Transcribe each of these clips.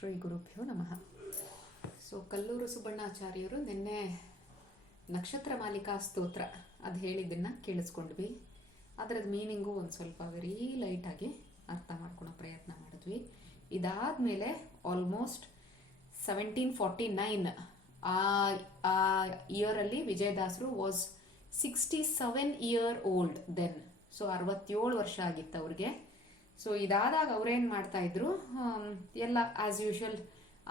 ಶ್ರೀ ಗುರುಭ್ಯೋ ನಮಃ. ಸೊ ಕಲ್ಲೂರು ಸುಬ್ಬಣ್ಣಾಚಾರ್ಯರು ನಿನ್ನೆ ನಕ್ಷತ್ರ ಮಾಲಿಕಾ ಸ್ತೋತ್ರ ಅದು ಹೇಳಿದ್ದನ್ನು ಕೇಳಿಸ್ಕೊಂಡ್ವಿ. ಅದರದ್ದು ಮೀನಿಂಗು ಒಂದು ಸ್ವಲ್ಪ ವೆರಿ ಲೈಟಾಗಿ ಅರ್ಥ ಮಾಡ್ಕೊಳೋ ಪ್ರಯತ್ನ ಮಾಡಿದ್ವಿ. ಇದಾದಮೇಲೆ ಆಲ್ಮೋಸ್ಟ್ 1749 ಆ ಇಯರಲ್ಲಿ ವಿಜಯದಾಸರು was 67 year old then. So 67 ವರ್ಷ ಆಗಿತ್ತು ಅವ್ರಿಗೆ. ಸೊ ಇದಾದಾಗ ಅವ್ರೇನು ಮಾಡ್ತಾ ಇದ್ರು, ಎಲ್ಲ ಆಸ್ ಯೂಶುವಲ್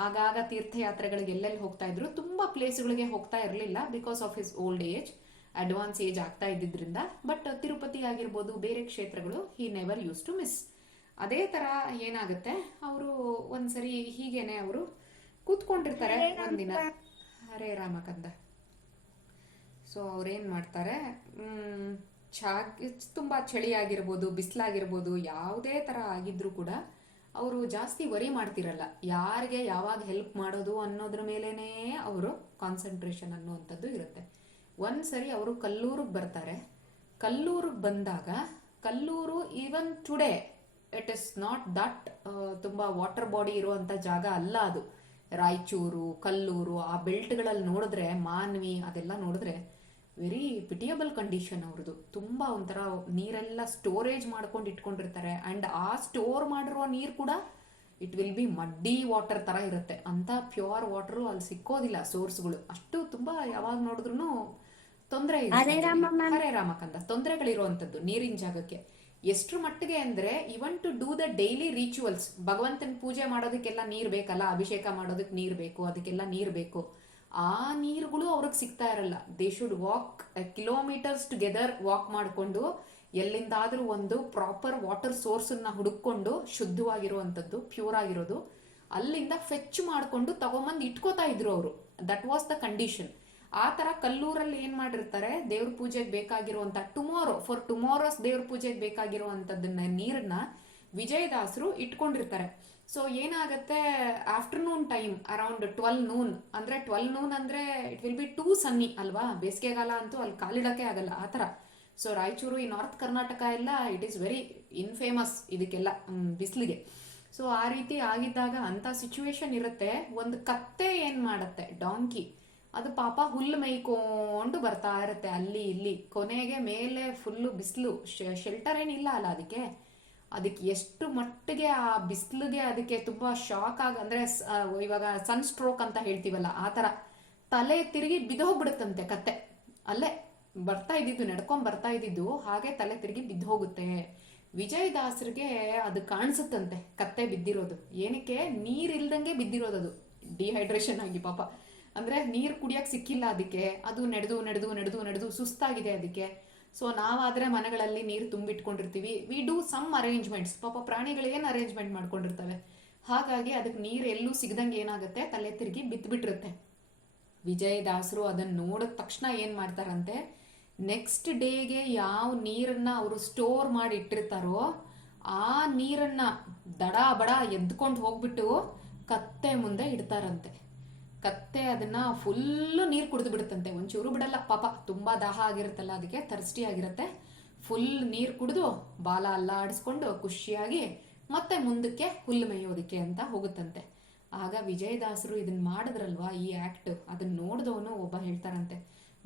ಆಗಾಗ ತೀರ್ಥಯಾತ್ರೆಗಳಿಗೆ ಎಲ್ಲೆಲ್ಲಿ ಹೋಗ್ತಾ ಇದ್ರು. ತುಂಬ ಪ್ಲೇಸ್ಗಳಿಗೆ ಹೋಗ್ತಾ ಇರಲಿಲ್ಲ because of his old age, advance age ಆಗ್ತಾ ಇದ್ದಿದ್ರಿಂದ. ಬಟ್ ತಿರುಪತಿ ಆಗಿರ್ಬೋದು, ಬೇರೆ ಕ್ಷೇತ್ರಗಳು he never use to miss. ಅದೇ ಥರ ಏನಾಗುತ್ತೆ, ಅವರು ಒಂದ್ಸರಿ ಹೀಗೇನೆ ಅವರು ಕೂತ್ಕೊಂಡಿರ್ತಾರೆ ಒಂದಿನ. ಹರೇ ರಾಮಕಂದ. ಸೊ ಅವ್ರೇನು ಮಾಡ್ತಾರೆ, ತುಂಬ ಚಳಿ ಆಗಿರ್ಬೋದು, ಬಿಸಿಲಾಗಿರ್ಬೋದು, ಯಾವುದೇ ಥರ ಆಗಿದ್ರೂ ಕೂಡ ಅವರು ಜಾಸ್ತಿ ವರಿ ಮಾಡ್ತಿರಲ್ಲ. ಯಾರಿಗೆ ಯಾವಾಗ ಹೆಲ್ಪ್ ಮಾಡೋದು ಅನ್ನೋದ್ರ ಮೇಲೇ ಅವರು ಕಾನ್ಸಂಟ್ರೇಷನ್ ಅನ್ನುವಂಥದ್ದು ಇರುತ್ತೆ. ಒಂದ್ಸರಿ ಅವರು ಕಲ್ಲೂರಿಗೆ ಬರ್ತಾರೆ. ಕಲ್ಲೂರಿಗೆ ಬಂದಾಗ, Kallur even today it is not that ತುಂಬ ವಾಟರ್ ಬಾಡಿ ಇರುವಂಥ ಜಾಗ ಅಲ್ಲ ಅದು. ರಾಯಚೂರು, ಕಲ್ಲೂರು, ಆ ಬೆಲ್ಟ್ಗಳಲ್ಲಿ ನೋಡಿದ್ರೆ, ಮಾನ್ವಿ ಅದೆಲ್ಲ ನೋಡಿದ್ರೆ ವೆರಿ ಪಿಟಿಯಬಲ್ ಕಂಡೀಷನ್ ಅವ್ರದ್ದು. ತುಂಬ ಒಂಥರ ನೀರೆಲ್ಲ ಸ್ಟೋರೇಜ್ ಮಾಡ್ಕೊಂಡು ಇಟ್ಕೊಂಡಿರ್ತಾರೆ. ಆ್ಯಂಡ್ ಆ ಸ್ಟೋರ್ ಮಾಡಿರೋ ನೀರು ಕೂಡ ಇಟ್ ವಿಲ್ ಬಿ ಮಡ್ಡಿ ವಾಟರ್ ಥರ ಇರುತ್ತೆ. ಅಂಥ ಪ್ಯೂರ್ ವಾಟರು ಅಲ್ಲಿ ಸಿಕ್ಕೋದಿಲ್ಲ ಸೋರ್ಸ್ಗಳು. ಅಷ್ಟು ತುಂಬ ಯಾವಾಗ ನೋಡಿದ್ರು ತೊಂದರೆ ಇದೆ. ಹರೇ ರಾಮಕಂದ. ತೊಂದರೆಗಳಿರುವಂಥದ್ದು ನೀರಿನ ಜಾಗಕ್ಕೆ. ಎಷ್ಟ್ರ ಮಟ್ಟಿಗೆ ಅಂದರೆ, even to do the daily rituals, ಭಗವಂತನ ಪೂಜೆ ಮಾಡೋದಕ್ಕೆಲ್ಲ ನೀರು ಬೇಕಲ್ಲ, ಅಭಿಷೇಕ ಮಾಡೋದಕ್ಕೆ ನೀರು ಬೇಕು, ಅದಕ್ಕೆಲ್ಲ ನೀರು ಬೇಕು. ಆ ನೀರುಗಳು ಅವ್ರಿಗೆ ಸಿಗ್ತಾ ಇರಲ್ಲ. They should walk kilometers together, walk ಮಾಡಿಕೊಂಡು ಎಲ್ಲಿಂದಾದ್ರೂ ಒಂದು ಪ್ರಾಪರ್ ವಾಟರ್ ಸೋರ್ಸನ್ನ ಹುಡುಕೊಂಡು, ಶುದ್ಧವಾಗಿರುವಂಥದ್ದು, ಪ್ಯೂರ್ ಆಗಿರೋದು, ಅಲ್ಲಿಂದ ಫೆಚ್ ಮಾಡಿಕೊಂಡು ತಗೊಂಬಂದು ಇಟ್ಕೋತಾ ಇದ್ರು ಅವರು. That was the condition. ಆ ಥರ ಕಲ್ಲೂರಲ್ಲಿ ಏನು ಮಾಡಿರ್ತಾರೆ, ದೇವ್ರ ಪೂಜೆಗೆ ಬೇಕಾಗಿರುವಂಥ ಫಾರ್ ಟುಮಾರೋಸ್ ದೇವ್ರ ಪೂಜೆಗೆ ಬೇಕಾಗಿರುವಂಥದ್ದನ್ನ ನೀರನ್ನ ವಿಜಯದಾಸರು ಇಟ್ಕೊಂಡಿರ್ತಾರೆ. ಸೊ ಏನಾಗುತ್ತೆ, ಆಫ್ಟರ್ನೂನ್ ಟೈಮ್ ಅರೌಂಡ್ 12 noon, ಅಂದರೆ 12 noon ಅಂದರೆ ಇಟ್ ವಿಲ್ ಬಿ ಟೂ ಸನ್ನಿ ಅಲ್ವಾ. ಬೇಸಿಗೆಗಾಲ ಅಂತೂ ಅಲ್ಲಿ ಕಾಲಿಡೋಕ್ಕೆ ಆಗಲ್ಲ ಆ ಥರ. ಸೊ ರಾಯಚೂರು, ಈ ನಾರ್ತ್ ಕರ್ನಾಟಕ ಎಲ್ಲ ಇಟ್ ಈಸ್ ವೆರಿ ಇನ್ಫೇಮಸ್ ಇದಕ್ಕೆಲ್ಲ, ಬಿಸಿಲಿಗೆ. ಸೊ ಆ ರೀತಿ ಆಗಿದ್ದಾಗ ಅಂಥ ಸಿಚುವೇಶನ್ ಇರುತ್ತೆ. ಒಂದು ಕತ್ತೆ ಏನು ಮಾಡುತ್ತೆ, ಡಾಂಕಿ, ಅದು ಪಾಪ ಹುಲ್ಲು ಮೇಯ್ಕೊಂಡು ಬರ್ತಾ ಇರುತ್ತೆ ಅಲ್ಲಿ ಇಲ್ಲಿ. ಕೊನೆಗೆ ಮೇಲೆ ಫುಲ್ಲು ಬಿಸಿಲು, ಶೆಲ್ಟರ್ ಏನಿಲ್ಲ ಅಲ್ಲ ಅದಕ್ಕೆ ಎಷ್ಟು ಮಟ್ಟಿಗೆ ಆ ಬಿಸಿಲಿಗೆ ಅದಕ್ಕೆ ತುಂಬ ಶಾಕ್ ಅಂದರೆ ಇವಾಗ ಸನ್ ಸ್ಟ್ರೋಕ್ ಅಂತ ಹೇಳ್ತೀವಲ್ಲ, ಆ ಥರ ತಲೆ ತಿರುಗಿ ಬಿದ್ದೋಗ್ಬಿಡುತ್ತಂತೆ ಕತ್ತೆ. ಅಲ್ಲೇ ಬರ್ತಾ ಇದ್ದಿದ್ದು, ನಡ್ಕೊಂಡ್ ಬರ್ತಾ ಇದ್ದಿದ್ದು, ಹಾಗೆ ತಲೆ ತಿರುಗಿ ಬಿದ್ದೋಗುತ್ತೆ. ವಿಜಯದಾಸರಿಗೆ ಅದು ಕಾಣಿಸುತ್ತಂತೆ ಕತ್ತೆ ಬಿದ್ದಿರೋದು. ಏನಕ್ಕೆ, ನೀರಿಲ್ದಂಗೆ ಬಿದ್ದಿರೋದು, ಡಿಹೈಡ್ರೇಷನ್ ಆಗಿ ಪಾಪ. ಅಂದರೆ ನೀರು ಕುಡಿಯೋಕೆ ಸಿಕ್ಕಿಲ್ಲ ಅದಕ್ಕೆ. ಅದು ನಡೆದು ಸುಸ್ತಾಗಿದೆ ಅದಕ್ಕೆ. ಸೊ ನಾವಾದರೆ ಮನೆಗಳಲ್ಲಿ ನೀರು ತುಂಬಿಟ್ಕೊಂಡಿರ್ತೀವಿ, ವಿ ಡೂ ಸಮ್ ಅರೇಂಜ್ಮೆಂಟ್ಸ್. ಪಾಪ ಪ್ರಾಣಿಗಳೇನು ಅರೇಂಜ್ಮೆಂಟ್ ಮಾಡ್ಕೊಂಡಿರ್ತವೆ. ಹಾಗಾಗಿ ಅದಕ್ಕೆ ನೀರು ಎಲ್ಲೂ ಸಿಗದಂಗೆ ಏನಾಗುತ್ತೆ, ತಲೆ ತಿರುಗಿ ಬಿದ್ದುಬಿಟ್ಟಿರುತ್ತೆ. ವಿಜಯದಾಸರು ಅದನ್ನು ನೋಡಿದ ತಕ್ಷಣ ಏನು ಮಾಡ್ತಾರಂತೆ, ನೆಕ್ಸ್ಟ್ ಡೇಗೆ ಯಾವ ನೀರನ್ನು ಅವರು ಸ್ಟೋರ್ ಮಾಡಿ ಇಟ್ಟಿರ್ತಾರೋ ಆ ನೀರನ್ನು ದಡ ಬಡ ಎದ್ಕೊಂಡು ಹೋಗ್ಬಿಟ್ಟು ಕತ್ತೆ ಮುಂದೆ ಇಡ್ತಾರಂತೆ. ಕತ್ತೆ ಅದನ್ನ ಫುಲ್ಲು ನೀರು ಕುಡಿದು ಬಿಡುತ್ತಂತೆ, ಒಂಚೂರು ಬಿಡಲ್ಲ ಪಾಪ. ತುಂಬಾ ದಾಹ ಆಗಿರುತ್ತಲ್ಲ ಅದಕ್ಕೆ, ಥರ್ಸ್ಟಿ ಆಗಿರುತ್ತೆ. ಫುಲ್ ನೀರು ಕುಡಿದು ಬಾಲ ಅಲ್ಲಾಡಿಸ್ಕೊಂಡು ಖುಷಿಯಾಗಿ ಮತ್ತೆ ಮುಂದಕ್ಕೆ ಹುಲ್ಲು ಮೇಯೋದಕ್ಕೆ ಅಂತ ಹೋಗುತ್ತಂತೆ. ಆಗ ವಿಜಯದಾಸರು ಇದನ್ನ ಮಾಡಿದ್ರಲ್ವಾ, ಈ ಆಕ್ಟ್, ಅದನ್ನ ನೋಡಿದವನು ಒಬ್ಬ ಹೇಳ್ತಾರಂತೆ,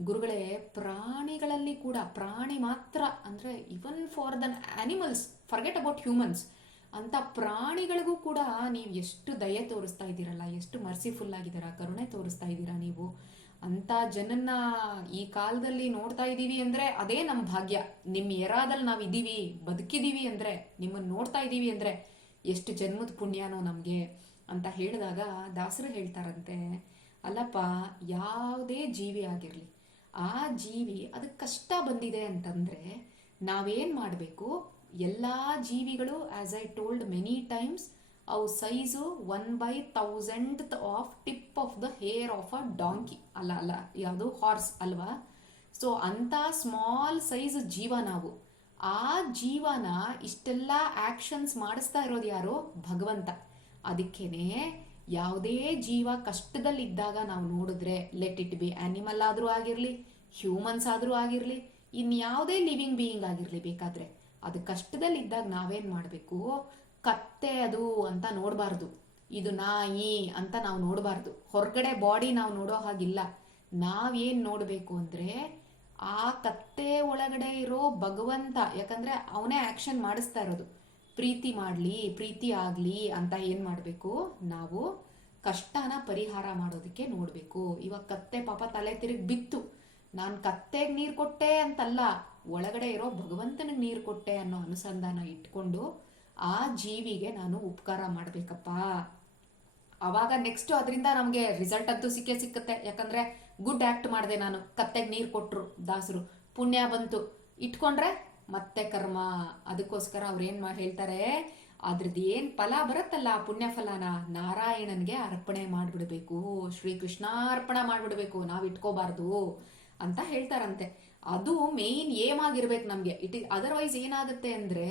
ಗುರುಗಳೇ, ಪ್ರಾಣಿಗಳಲ್ಲಿ ಕೂಡ, ಪ್ರಾಣಿ ಮಾತ್ರ ಅಂದ್ರೆ ಇವನ್ for the animals, forget about humans, ಅಂತ ಪ್ರಾಣಿಗಳಿಗೂ ಕೂಡ ನೀವು ಎಷ್ಟು ದಯೆ ತೋರಿಸ್ತಾ ಇದ್ದೀರಲ್ಲ, ಎಷ್ಟು ಮರ್ಸಿಫುಲ್ ಆಗಿದ್ದೀರಾ, ಕರುಣೆ ತೋರಿಸ್ತಾ ಇದ್ದೀರಾ ನೀವು. ಅಂತ ಜನನ್ನ ಈ ಕಾಲದಲ್ಲಿ ನೋಡ್ತಾ ಇದ್ದೀವಿ ಅಂದರೆ ಅದೇ ನಮ್ಮ ಭಾಗ್ಯ. ನಿಮ್ಮ ಎರಾದಲ್ಲಿ ನಾವು ಇದ್ದೀವಿ, ಬದುಕಿದ್ದೀವಿ ಅಂದರೆ, ನಿಮ್ಮನ್ನು ನೋಡ್ತಾ ಇದ್ದೀವಿ ಅಂದರೆ ಎಷ್ಟು ಜನ್ಮದ ಪುಣ್ಯನೋ ನಮಗೆ ಅಂತ ಹೇಳಿದಾಗ ದಾಸರು ಹೇಳ್ತಾರಂತೆ, ಅಲ್ಲಪ್ಪ, ಯಾವುದೇ ಜೀವಿ ಆಗಿರಲಿ, ಆ ಜೀವಿ ಅದಕ್ಕೆ ಕಷ್ಟ ಬಂದಿದೆ ಅಂತಂದರೆ ನಾವೇನು ಮಾಡಬೇಕು, ಎಲ್ಲ ಜೀವಿಗಳು, as I told many times, ಅವು size 1/1000th of tip of the hair of a donkey, ಅಲ್ಲ ಯಾವುದು ಹಾರ್ಸ್ ಅಲ್ವಾ. ಸೊ ಅಂಥ ಸ್ಮಾಲ್ ಸೈಜ್ ಜೀವ ನಾವು. ಆ ಜೀವನ ಇಷ್ಟೆಲ್ಲ ಆಕ್ಷನ್ಸ್ ಮಾಡಿಸ್ತಾ ಇರೋದು ಯಾರು, ಭಗವಂತ. ಅದಕ್ಕೇನೆ ಯಾವುದೇ ಜೀವ ಕಷ್ಟದಲ್ಲಿದ್ದಾಗ ನಾವು ನೋಡಿದ್ರೆ, ಲೆಟ್ ಇಟ್ ಬಿ ಆ್ಯನಿಮಲ್ ಆದರೂ ಆಗಿರಲಿ, ಹ್ಯೂಮನ್ಸ್ ಆದರೂ ಆಗಿರಲಿ, ಇನ್ಯಾವುದೇ ಲಿವಿಂಗ್ ಬೀಯಿಂಗ್ ಆಗಿರಲಿ, ಬೇಕಾದರೆ ಅದು ಕಷ್ಟದಲ್ಲಿದ್ದಾಗ ನಾವೇನು ಮಾಡಬೇಕು, ಕತ್ತೆ ಅದು ಅಂತ ನೋಡಬಾರ್ದು. ಇದು ನಾಯಿ ಅಂತ ನಾವು ನೋಡಬಾರ್ದು. ಹೊರಗಡೆ ಬಾಡಿ ನಾವು ನೋಡೋ ಹಾಗಿಲ್ಲ. ನಾವೇನು ನೋಡಬೇಕು ಅಂದರೆ ಆ ಕತ್ತೆ ಒಳಗಡೆ ಇರೋ ಭಗವಂತ, ಯಾಕಂದರೆ ಅವನೇ ಆ್ಯಕ್ಷನ್ ಮಾಡಿಸ್ತಾ ಇರೋದು. ಪ್ರೀತಿ ಮಾಡಲಿ, ಪ್ರೀತಿ ಆಗಲಿ ಅಂತ ಏನು ಮಾಡಬೇಕು, ನಾವು ಕಷ್ಟನ ಪರಿಹಾರ ಮಾಡೋದಕ್ಕೆ ನೋಡಬೇಕು. ಇವಾಗ ಕತ್ತೆ ಪಾಪ ತಲೆ ತಿರುಗಿ ಬಿತ್ತು, ನಾನು ಕತ್ತೆಗೆ ನೀರು ಕೊಟ್ಟೆ ಅಂತಲ್ಲ, ಒಳಗಡೆ ಇರೋ ಭಗವಂತನಿಗೆ ನೀರು ಕೊಟ್ಟೆ ಅನ್ನೋ ಅನುಸಂಧಾನ ಇಟ್ಕೊಂಡು ಆ ಜೀವಿಗೆ ನಾನು ಉಪಕಾರ ಮಾಡಬೇಕಪ್ಪ. ಆವಾಗ ನೆಕ್ಸ್ಟ್ ಅದರಿಂದ ನಮಗೆ ರಿಸಲ್ಟ್ ಅಂತೂ ಸಿಕ್ಕತ್ತೆ. ಯಾಕಂದರೆ ಗುಡ್ ಆ್ಯಕ್ಟ್ ಮಾಡಿದೆ ನಾನು, ಕತ್ತೆಗೆ ನೀರು ಕೊಟ್ಟರು ದಾಸರು, ಪುಣ್ಯ ಬಂತು. ಇಟ್ಕೊಂಡ್ರೆ ಮತ್ತೆ ಕರ್ಮ. ಅದಕ್ಕೋಸ್ಕರ ಅವ್ರೇನು ಹೇಳ್ತಾರೆ, ಅದ್ರದ್ದು ಏನು ಫಲ ಬರುತ್ತಲ್ಲ ಪುಣ್ಯ ಫಲನ ನಾರಾಯಣನ್ಗೆ ಅರ್ಪಣೆ ಮಾಡಿಬಿಡ್ಬೇಕು, ಶ್ರೀಕೃಷ್ಣಾರ್ಪಣ ಮಾಡಿಬಿಡ್ಬೇಕು, ನಾವು ಇಟ್ಕೋಬಾರ್ದು ಅಂತ ಹೇಳ್ತಾರಂತೆ. ಅದು ಮೇಯ್ನ್ ಏಮ್ ಆಗಿರ್ಬೇಕು ನಮಗೆ. ಅದರ್ವೈಸ್ ಏನಾಗುತ್ತೆ ಅಂದರೆ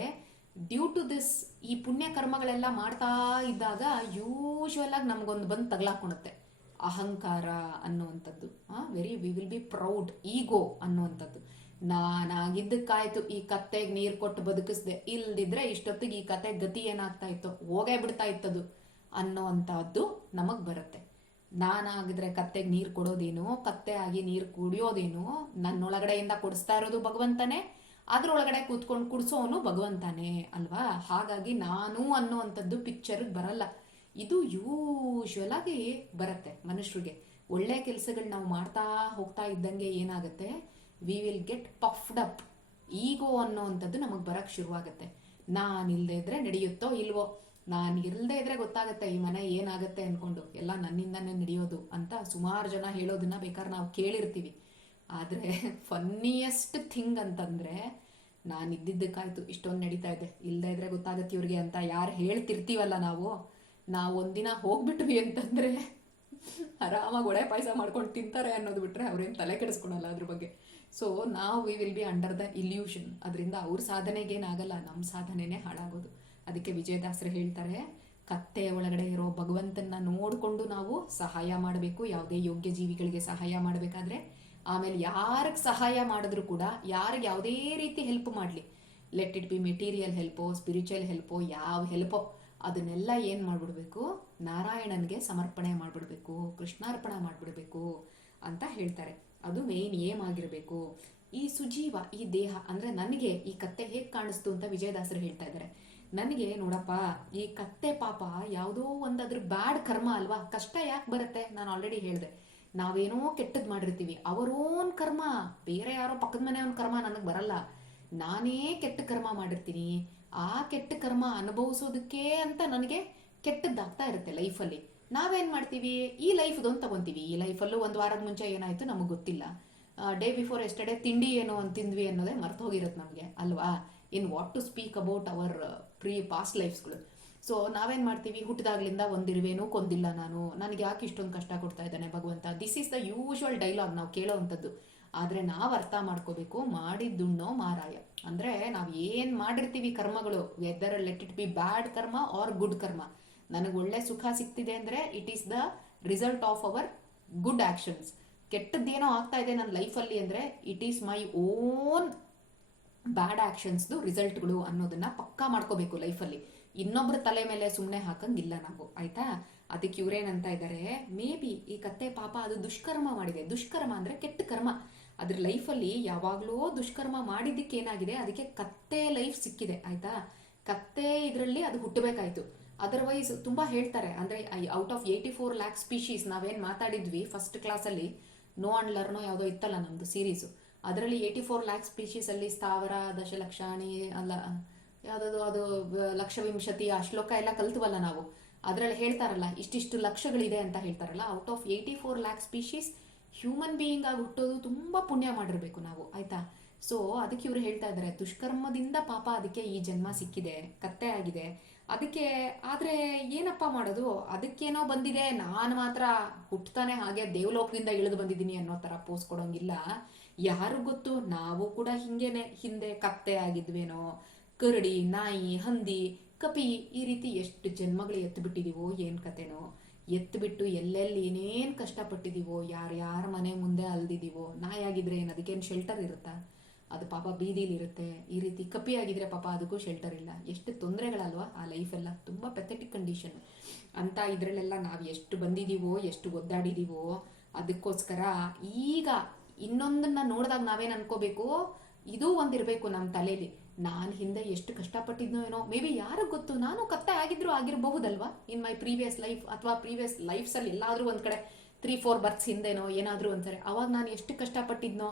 ಡ್ಯೂ ಟು ದಿಸ್ ಈ ಪುಣ್ಯ ಕರ್ಮಗಳೆಲ್ಲ ಮಾಡ್ತಾ ಇದ್ದಾಗ ಯೂಶ್ವಲ್ ಆಗಿ ನಮಗೊಂದು ಬಂದು ತಗಲಾಕೊಳುತ್ತೆ ಅಹಂಕಾರ ಅನ್ನುವಂಥದ್ದು. ವಿ ವಿಲ್ ಬಿ ಪ್ರೌಡ್, ಈಗೋ ಅನ್ನುವಂಥದ್ದು. ನಾನಾಗಿದ್ದಕ್ಕಾಯ್ತು, ಈ ಕತ್ತೆಗೆ ನೀರು ಕೊಟ್ಟು ಬದುಕಿಸ್ದೆ, ಇಲ್ದಿದ್ರೆ ಇಷ್ಟೊತ್ತಿಗೆ ಈ ಕತೆ ಗತಿ ಏನಾಗ್ತಾ ಇತ್ತೋ, ಹೋಗೇ ಬಿಡ್ತಾ ಇತ್ತದು ಅನ್ನೋವಂಥದ್ದು ನಮಗೆ ಬರುತ್ತೆ. ನಾನಾಗಿದ್ರೆ ಕತ್ತೆಗೆ ನೀರು ಕೊಡೋದೇನು, ಕತ್ತೆ ಆಗಿ ನೀರು ಕುಡಿಯೋದೇನು, ನನ್ನೊಳಗಡೆಯಿಂದ ಕೊಡಿಸ್ತಾ ಇರೋದು ಭಗವಂತನೇ, ಅದ್ರೊಳಗಡೆ ಕೂತ್ಕೊಂಡು ಕುಡಿಸೋನು ಭಗವಂತನೇ ಅಲ್ವಾ. ಹಾಗಾಗಿ ನಾನು ಅನ್ನುವಂಥದ್ದು ಪಿಕ್ಚರ್ಗೆ ಬರಲ್ಲ. ಇದು ಯೂಶ್ವಲ್ ಆಗಿ ಬರುತ್ತೆ ಮನುಷ್ಯರಿಗೆ. ಒಳ್ಳೆ ಕೆಲಸಗಳು ನಾವು ಮಾಡ್ತಾ ಹೋಗ್ತಾ ಇದ್ದಂಗೆ ಏನಾಗುತ್ತೆ, we will get puffed up. Ego ಅನ್ನೋವಂಥದ್ದು ನಮಗೆ ಬರಕ್ಕೆ ಶುರುವಾಗುತ್ತೆ. ನಾನಿಲ್ಲದೆ ಇದ್ರೆ ನಡೆಯುತ್ತೋ ಇಲ್ವೋ, ನಾನು ಇಲ್ಲದೆ ಇದ್ರೆ ಗೊತ್ತಾಗುತ್ತೆ ಈ ಮನೆ ಏನಾಗುತ್ತೆ ಅಂದ್ಕೊಂಡು, ಎಲ್ಲ ನನ್ನಿಂದನೇ ನಡೆಯೋದು ಅಂತ ಸುಮಾರು ಜನ ಹೇಳೋದನ್ನ ಬೇಕಾದ್ರೆ ನಾವು ಕೇಳಿರ್ತೀವಿ. ಆದರೆ ಫನ್ನಿಯೆಸ್ಟ್ ಥಿಂಗ್ ಅಂತಂದರೆ, ನಾನು ಇದ್ದಿದ್ದಕ್ಕಾಯ್ತು ಇಷ್ಟೊಂದು ನಡೀತಾ ಇದೆ, ಇಲ್ಲದೆ ಇದ್ರೆ ಗೊತ್ತಾಗತ್ತೆ ಇವ್ರಿಗೆ ಅಂತ ಯಾರು ಹೇಳ್ತಿರ್ತೀವಲ್ಲ ನಾವು ಒಂದಿನ ಹೋಗ್ಬಿಟ್ವಿ ಅಂತಂದರೆ ಆರಾಮಾಗಿ ಒಡೆ ಪಾಯಸ ಮಾಡ್ಕೊಂಡು ತಿಂತಾರೆ ಅನ್ನೋದು ಬಿಟ್ಟರೆ ಅವ್ರೇನು ತಲೆ ಕೆಡಿಸ್ಕೊಳಲ್ಲ ಅದ್ರ ಬಗ್ಗೆ. ಸೊ ನಾವು we will be under the illusion. ಅದರಿಂದ ಅವ್ರ ಸಾಧನೆಗೇನಾಗಲ್ಲ, ನಮ್ಮ ಸಾಧನೆನೇ ಹಾಳಾಗೋದು. ಅದಕ್ಕೆ ವಿಜಯದಾಸರು ಹೇಳ್ತಾರೆ, ಕತ್ತೆ ಒಳಗಡೆ ಇರೋ ಭಗವಂತನ ನೋಡಿಕೊಂಡು ನಾವು ಸಹಾಯ ಮಾಡಬೇಕು, ಯಾವುದೇ ಯೋಗ್ಯ ಜೀವಿಗಳಿಗೆ ಸಹಾಯ ಮಾಡಬೇಕಾದ್ರೆ. ಆಮೇಲೆ ಯಾರಿಗೆ ಸಹಾಯ ಮಾಡಿದ್ರು ಕೂಡ, ಯಾರಿಗೆ ಯಾವುದೇ ರೀತಿ ಹೆಲ್ಪ್ ಮಾಡಲಿ, ಲೆಟ್ ಇಟ್ ಬಿ ಮೆಟೀರಿಯಲ್ ಹೆಲ್ಪೋ, ಸ್ಪಿರಿಚುವಲ್ ಹೆಲ್ಪೋ, ಯಾವ ಹೆಲ್ಪೋ, ಅದನ್ನೆಲ್ಲ ಏನು ಮಾಡಿಬಿಡ್ಬೇಕು, ನಾರಾಯಣನಿಗೆ ಸಮರ್ಪಣೆ ಮಾಡಿಬಿಡ್ಬೇಕು, ಕೃಷ್ಣಾರ್ಪಣ ಮಾಡಿಬಿಡ್ಬೇಕು ಅಂತ ಹೇಳ್ತಾರೆ. ಅದು ಮೇಯ್ನ್ ಏಮ್ ಆಗಿರಬೇಕು. ಈ ಸುಜೀವ, ಈ ದೇಹ ಅಂದರೆ ನನಗೆ ಈ ಕತ್ತೆ ಹೇಗೆ ಕಾಣಿಸ್ತು ಅಂತ ವಿಜಯದಾಸರು ಹೇಳ್ತಾ ಇದ್ದಾರೆ. ನನಗೆ ನೋಡಪ್ಪ, ಈ ಕತ್ತೆ ಪಾಪ ಯಾವುದೋ ಒಂದು ಅದ್ರ ಬ್ಯಾಡ್ ಕರ್ಮ ಅಲ್ವಾ, ಕಷ್ಟ ಯಾಕೆ ಬರುತ್ತೆ, ನಾನು ಆಲ್ರೆಡಿ ಹೇಳಿದೆ. ನಾವೇನೋ ಕೆಟ್ಟದ್ದು ಮಾಡಿರ್ತೀವಿ, ಅವರೋನ್ ಕರ್ಮ, ಬೇರೆ ಯಾರೋ ಪಕ್ಕದ ಮನೆಯವನ ಕರ್ಮ ನನಗೆ ಬರಲ್ಲ. ನಾನೇ ಕೆಟ್ಟ ಕರ್ಮ ಮಾಡಿರ್ತೀನಿ, ಆ ಕೆಟ್ಟ ಕರ್ಮ ಅನುಭವಿಸೋದಕ್ಕೆ ಅಂತ ನನಗೆ ಕೆಟ್ಟದ್ದಾಗ್ತಾ ಇರುತ್ತೆ ಲೈಫಲ್ಲಿ. ನಾವೇನು ಮಾಡ್ತೀವಿ, ಈ ಲೈಫ್ದೊಂದು ತಗೊತೀವಿ. ಈ ಲೈಫಲ್ಲೂ ಒಂದು ವಾರದ ಮುಂಚೆ ಏನಾಯಿತು ನಮಗೆ ಗೊತ್ತಿಲ್ಲ, ಡೇ ಬಿಫೋರ್ ಎಸ್ಟರ್ಡೇ ತಿಂಡಿ ಏನೋ ಅಂತ ತಿಂದ್ವಿ ಅನ್ನೋದೇ ಮರ್ತೋಗಿರುತ್ತೆ ನಮಗೆ ಅಲ್ವಾ. In what to speak about our past ಲೈಫ್ಸ್ಗಳು. ಸೊ ನಾವೇನು ಮಾಡ್ತೀವಿ, ಹುಟ್ಟಿದಾಗ್ಲಿಂದ ಒಂದಿರುವೇನೂ ಕೊಂದಿಲ್ಲ ನಾನು, ನನಗೆ ಯಾಕೆ ಇಷ್ಟೊಂದು ಕಷ್ಟ ಕೊಡ್ತಾ ಇದ್ದಾನೆ ಭಗವಂತ. This is the usual dialogue ನಾವು ಕೇಳೋವಂಥದ್ದು. ಆದರೆ ನಾವು ಅರ್ಥ ಮಾಡ್ಕೋಬೇಕು, ಮಾಡಿದ್ದುಣ್ಣೋ ಮಾರಾಯ. ಅಂದರೆ ನಾವು ಏನು ಮಾಡಿರ್ತೀವಿ ಕರ್ಮಗಳು, whether let it be bad karma or good karma, ನನಗೆ ಒಳ್ಳೆ ಸುಖ ಸಿಗ್ತಿದೆ ಅಂದರೆ it is the result of our good actions. ಕೆಟ್ಟದ್ದೇನೋ ಆಗ್ತಾ ಇದೆ ನನ್ನ ಲೈಫಲ್ಲಿ ಅಂದರೆ it is my own bad ಆ್ಯಕ್ಷನ್ಸ್ದು ರಿಸಲ್ಟ್ಗಳು ಅನ್ನೋದನ್ನ ಪಕ್ಕಾ ಮಾಡ್ಕೋಬೇಕು ಲೈಫಲ್ಲಿ. ಇನ್ನೊಬ್ರ ತಲೆ ಮೇಲೆ ಸುಮ್ಮನೆ ಹಾಕಂಗಿಲ್ಲ ನಾವು, ಆಯ್ತಾ. ಅದಕ್ಕೆ ಇವ್ರೇನಂತ ಇದ್ದಾರೆ, ಮೇ ಬಿ ಈ ಕತ್ತೆ ಪಾಪ ಅದು ದುಷ್ಕರ್ಮ ಮಾಡಿದೆ. ದುಷ್ಕರ್ಮ ಅಂದರೆ ಕೆಟ್ಟ ಕರ್ಮ. ಅದ್ರ ಲೈಫಲ್ಲಿ ಯಾವಾಗಲೂ ದುಷ್ಕರ್ಮ ಮಾಡಿದ್ದಕ್ಕೆ ಏನಾಗಿದೆ, ಅದಕ್ಕೆ ಕತ್ತೆ ಲೈಫ್ ಸಿಕ್ಕಿದೆ, ಆಯ್ತಾ. ಕತ್ತೆ ಇದರಲ್ಲಿ ಅದು ಹುಟ್ಟಬೇಕಾಯ್ತು. ಅದರ್ವೈಸ್ ತುಂಬ ಹೇಳ್ತಾರೆ, ಅಂದರೆ ಔಟ್ ಆಫ್ 84 lakh ಸ್ಪೀಶೀಸ್ ನಾವೇನು ಮಾತಾಡಿದ್ವಿ ಫಸ್ಟ್ ಕ್ಲಾಸಲ್ಲಿ, ನೋ ಅಂಡ್ ಲರ್ನೋ ಯಾವುದೋ ಇತ್ತಲ್ಲ ನಮ್ಮದು ಸೀರೀಸು, ಅದರಲ್ಲಿ 84 lakh ಸ್ಪೀಶೀಸಲ್ಲಿ ಸ್ಥಾವರ ದಶಲಕ್ಷಾಣಿ ಅಲ್ಲ ಯಾವುದದು ಅದು ಲಕ್ಷವಿಂಶತಿ ಆ ಶ್ಲೋಕ ಎಲ್ಲ ಕಲ್ತವಲ್ಲ ನಾವು. ಅದರಲ್ಲಿ ಹೇಳ್ತಾರಲ್ಲ ಇಷ್ಟಿಷ್ಟು ಲಕ್ಷಗಳಿದೆ ಅಂತ ಹೇಳ್ತಾರಲ್ಲ. Out of 84 lakh species human being ಆಗಿ ಹುಟ್ಟೋದು ತುಂಬ ಪುಣ್ಯ ಮಾಡಿರಬೇಕು ನಾವು, ಆಯಿತಾ. ಸೊ ಅದಕ್ಕೆ ಇವರು ಹೇಳ್ತಾ ಇದ್ದಾರೆ, ದುಷ್ಕರ್ಮದಿಂದ ಪಾಪ ಅದಕ್ಕೆ ಈ ಜನ್ಮ ಸಿಕ್ಕಿದೆ, ಕತ್ತೆ ಆಗಿದೆ ಅದಕ್ಕೆ. ಆದರೆ ಏನಪ್ಪ ಮಾಡೋದು, ಅದಕ್ಕೇನೋ ಬಂದಿದೆ, ನಾನು ಮಾತ್ರ ಹುಟ್ಟತಾನೆ ಹಾಗೆ ದೇವಲೋಕದಿಂದ ಇಳಿದು ಬಂದಿದ್ದೀನಿ ಅನ್ನೋ ಥರ ಪೋಸ್ ಕೊಡೋಂಗಿಲ್ಲ. ಯಾರು ಗೊತ್ತು, ನಾವು ಕೂಡ ಹಿಂಗೇನೆ ಹಿಂದೆ ಕತ್ತೆ ಆಗಿದ್ವೇನೋ, ಕರಡಿ, ನಾಯಿ, ಹಂದಿ, ಕಪಿ, ಈ ರೀತಿ ಎಷ್ಟು ಜನ್ಮಗಳು ಎತ್ತುಬಿಟ್ಟಿದೀವೋ ಏನು ಕತೆನೋ. ಎತ್ತುಬಿಟ್ಟು ಎಲ್ಲೆಲ್ಲಿ ಏನೇನು ಕಷ್ಟಪಟ್ಟಿದ್ದೀವೋ, ಯಾರ್ಯಾರ ಮನೆ ಮುಂದೆ ಅಲ್ದಿದ್ದೀವೋ. ನಾಯಿ ಆಗಿದ್ರೆ ಏನು ಅದಕ್ಕೇನು ಶೆಲ್ಟರ್ ಇರುತ್ತಾ ಅದು ಪಾಪ ಬೀದಿಲಿರುತ್ತೆ. ಈ ರೀತಿ ಕಪ್ಪಿಯಾಗಿದ್ರೆ ಪಾಪ ಅದಕ್ಕೂ ಶೆಲ್ಟರ್ ಇಲ್ಲ. ಎಷ್ಟು ತೊಂದರೆಗಳಲ್ವಾ ಆ ಲೈಫೆಲ್ಲ, ತುಂಬ ಪೆಥೆಟಿಕ್ ಕಂಡೀಷನ್ ಅಂತ. ಇದರಲ್ಲೆಲ್ಲ ನಾವು ಎಷ್ಟು ಬಂದಿದ್ದೀವೋ, ಎಷ್ಟು ಒದ್ದಾಡಿದ್ದೀವೋ. ಅದಕ್ಕೋಸ್ಕರ ಈಗ ಇನ್ನೊಂದನ್ನ ನೋಡಿದಾಗ ನಾವೇನು ಅನ್ಕೋಬೇಕು, ಇದೂ ಒಂದಿರಬೇಕು ನಮ್ಮ ತಲೆಯಲ್ಲಿ, ನಾನು ಹಿಂದೆ ಎಷ್ಟು ಕಷ್ಟಪಟ್ಟಿದ್ನೋ ಏನೋ. ಮೇ ಬಿ ಯಾರಿಗೆ ಗೊತ್ತು, ನಾನು ಕತ್ತೆ ಆಗಿದ್ರು ಆಗಿರಬಹುದಲ್ವಾ ಇನ್ ಮೈ ಪ್ರೀವಿಯಸ್ ಲೈಫ್, ಅಥವಾ ಪ್ರೀವಿಯಸ್ ಲೈಫ್ಸಲ್ಲಿ ಎಲ್ಲಾದರೂ ಒಂದು ಕಡೆ 3-4 ಬರ್ತ್ಸ್ ಹಿಂದೆನೋ ಏನಾದರೂ ಅಂತಾರೆ. ಅವಾಗ ನಾನು ಎಷ್ಟು ಕಷ್ಟಪಟ್ಟಿದ್ನೋ,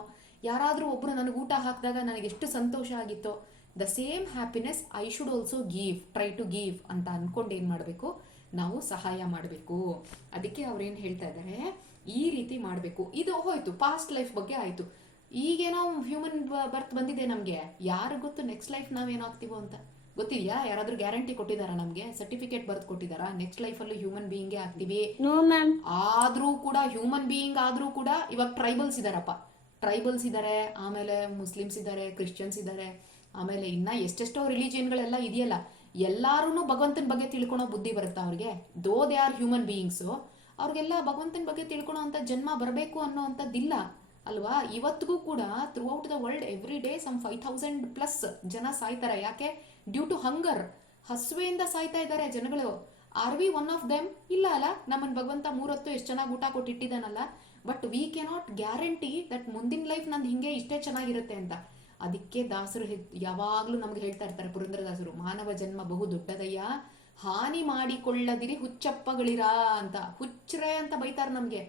ಯಾರಾದರೂ ಒಬ್ಬರು ನನಗೆ ಊಟ ಹಾಕಿದಾಗ ನನಗೆ ಎಷ್ಟು ಸಂತೋಷ ಆಗಿತ್ತೋ, the same happiness I should also give, try to give ಅಂತ ಅಂದ್ಕೊಂಡು ಏನು ಮಾಡಬೇಕು, ನಾವು ಸಹಾಯ ಮಾಡಬೇಕು. ಅದಕ್ಕೆ ಅವ್ರೇನು ಹೇಳ್ತಾ ಇದ್ದಾರೆ, ಈ ರೀತಿ ಮಾಡಬೇಕು. ಇದು ಹೋಯ್ತು, ಪಾಸ್ಟ್ ಲೈಫ್ ಬಗ್ಗೆ ಆಯಿತು. ಈಗೇನೋ ಹ್ಯೂಮನ್ ಬರ್ತ್ ಬಂದಿದೆ ನಮಗೆ, ಯಾರು ಗೊತ್ತು ನೆಕ್ಸ್ಟ್ ಲೈಫ್ ನಾವೇನಾಗ್ತೀವೋ ಅಂತ ಗೊತ್ತಿದೆಯಾ? ಯಾರಾದ್ರೂ ಗ್ಯಾರಂಟಿ ಕೊಟ್ಟಿದಾರ, ನಮಗೆ ಸರ್ಟಿಫಿಕೇಟ್ ಬರ್ದು ಕೊಟ್ಟಿದಾರ ನೆಕ್ಸ್ಟ್ ಲೈಫಲ್ಲಿ ಹ್ಯೂಮನ್ ಬೀಯಿಂಗೇ ಆಗ್ತೀವಿ? ಆದ್ರೂ ಕೂಡ ಹ್ಯೂಮನ್ ಬೀಯಿಂಗ್ ಆದ್ರೂ ಕೂಡ ಇವಾಗ ಟ್ರೈಬಲ್ಸ್ ಇದಾರಪ್ಪ, ಟ್ರೈಬಲ್ಸ್ ಇದ್ದಾರೆ, ಆಮೇಲೆ ಮುಸ್ಲಿಮ್ಸ್ ಇದ್ದಾರೆ, ಕ್ರಿಶ್ಚಿಯನ್ಸ್ ಇದ್ದಾರೆ, ಆಮೇಲೆ ಇನ್ನ ಎಷ್ಟೆಷ್ಟೋ ರಿಲಿಜಿಯನ್ಗಳೆಲ್ಲ ಇದೆಯಲ್ಲ. ಎಲ್ಲಾರು ಭಗವಂತನ ಬಗ್ಗೆ ತಿಳ್ಕೊಳೋ ಬುದ್ಧಿ ಬರುತ್ತಾ ಅವ್ರಿಗೆ? Though they are human beings, ಅವ್ರಿಗೆಲ್ಲ ಭಗವಂತನ ಬಗ್ಗೆ ತಿಳ್ಕೊಳೋ ಅಂತ ಜನ್ಮ ಬರಬೇಕು ಅನ್ನೋ ಅಂಥದ್ದಿಲ್ಲ ಅಲ್ವಾ? ಇವತ್ತಿಗೂ ಕೂಡ throughout the world every day some 5,000+ ಜನ ಸಾಯ್ತಾರೆ. ಯಾಕೆ? ಡ್ಯೂ ಟು ಹಂಗರ್, ಹಸುವೆಯಿಂದ ಸಾಯ್ತಾ ಇದ್ದಾರೆ ಜನಗಳು. Are we one of them? ಇಲ್ಲ ಅಲ್ಲ. ನಮ್ಮನ್ನು ಭಗವಂತ 3 ಹೊತ್ತು ಎಷ್ಟು ಚೆನ್ನಾಗಿ ಊಟ ಕೊಟ್ಟಿಟ್ಟಿದ್ದಾನಲ್ಲ. But we cannot guarantee that ಮುಂದಿನ ಲೈಫ್ ನಂದು ಹಿಂಗೆ ಇಷ್ಟೇ ಚೆನ್ನಾಗಿರುತ್ತೆ ಅಂತ. ಅದಕ್ಕೆ ದಾಸರು ಯಾವಾಗಲೂ ನಮ್ಗೆ ಹೇಳ್ತಾ ಇರ್ತಾರೆ, ಪುರಂದರದಾಸರು, ಮಾನವ ಜನ್ಮ ಬಹು ದೊಡ್ಡದಯ್ಯ, ಹಾನಿ ಮಾಡಿಕೊಳ್ಳದಿರಿ ಹುಚ್ಚಪ್ಪಗಳಿರ ಅಂತ. ಹುಚ್ಚರೇ ಅಂತ ಬೈತಾರೆ ನಮಗೆ.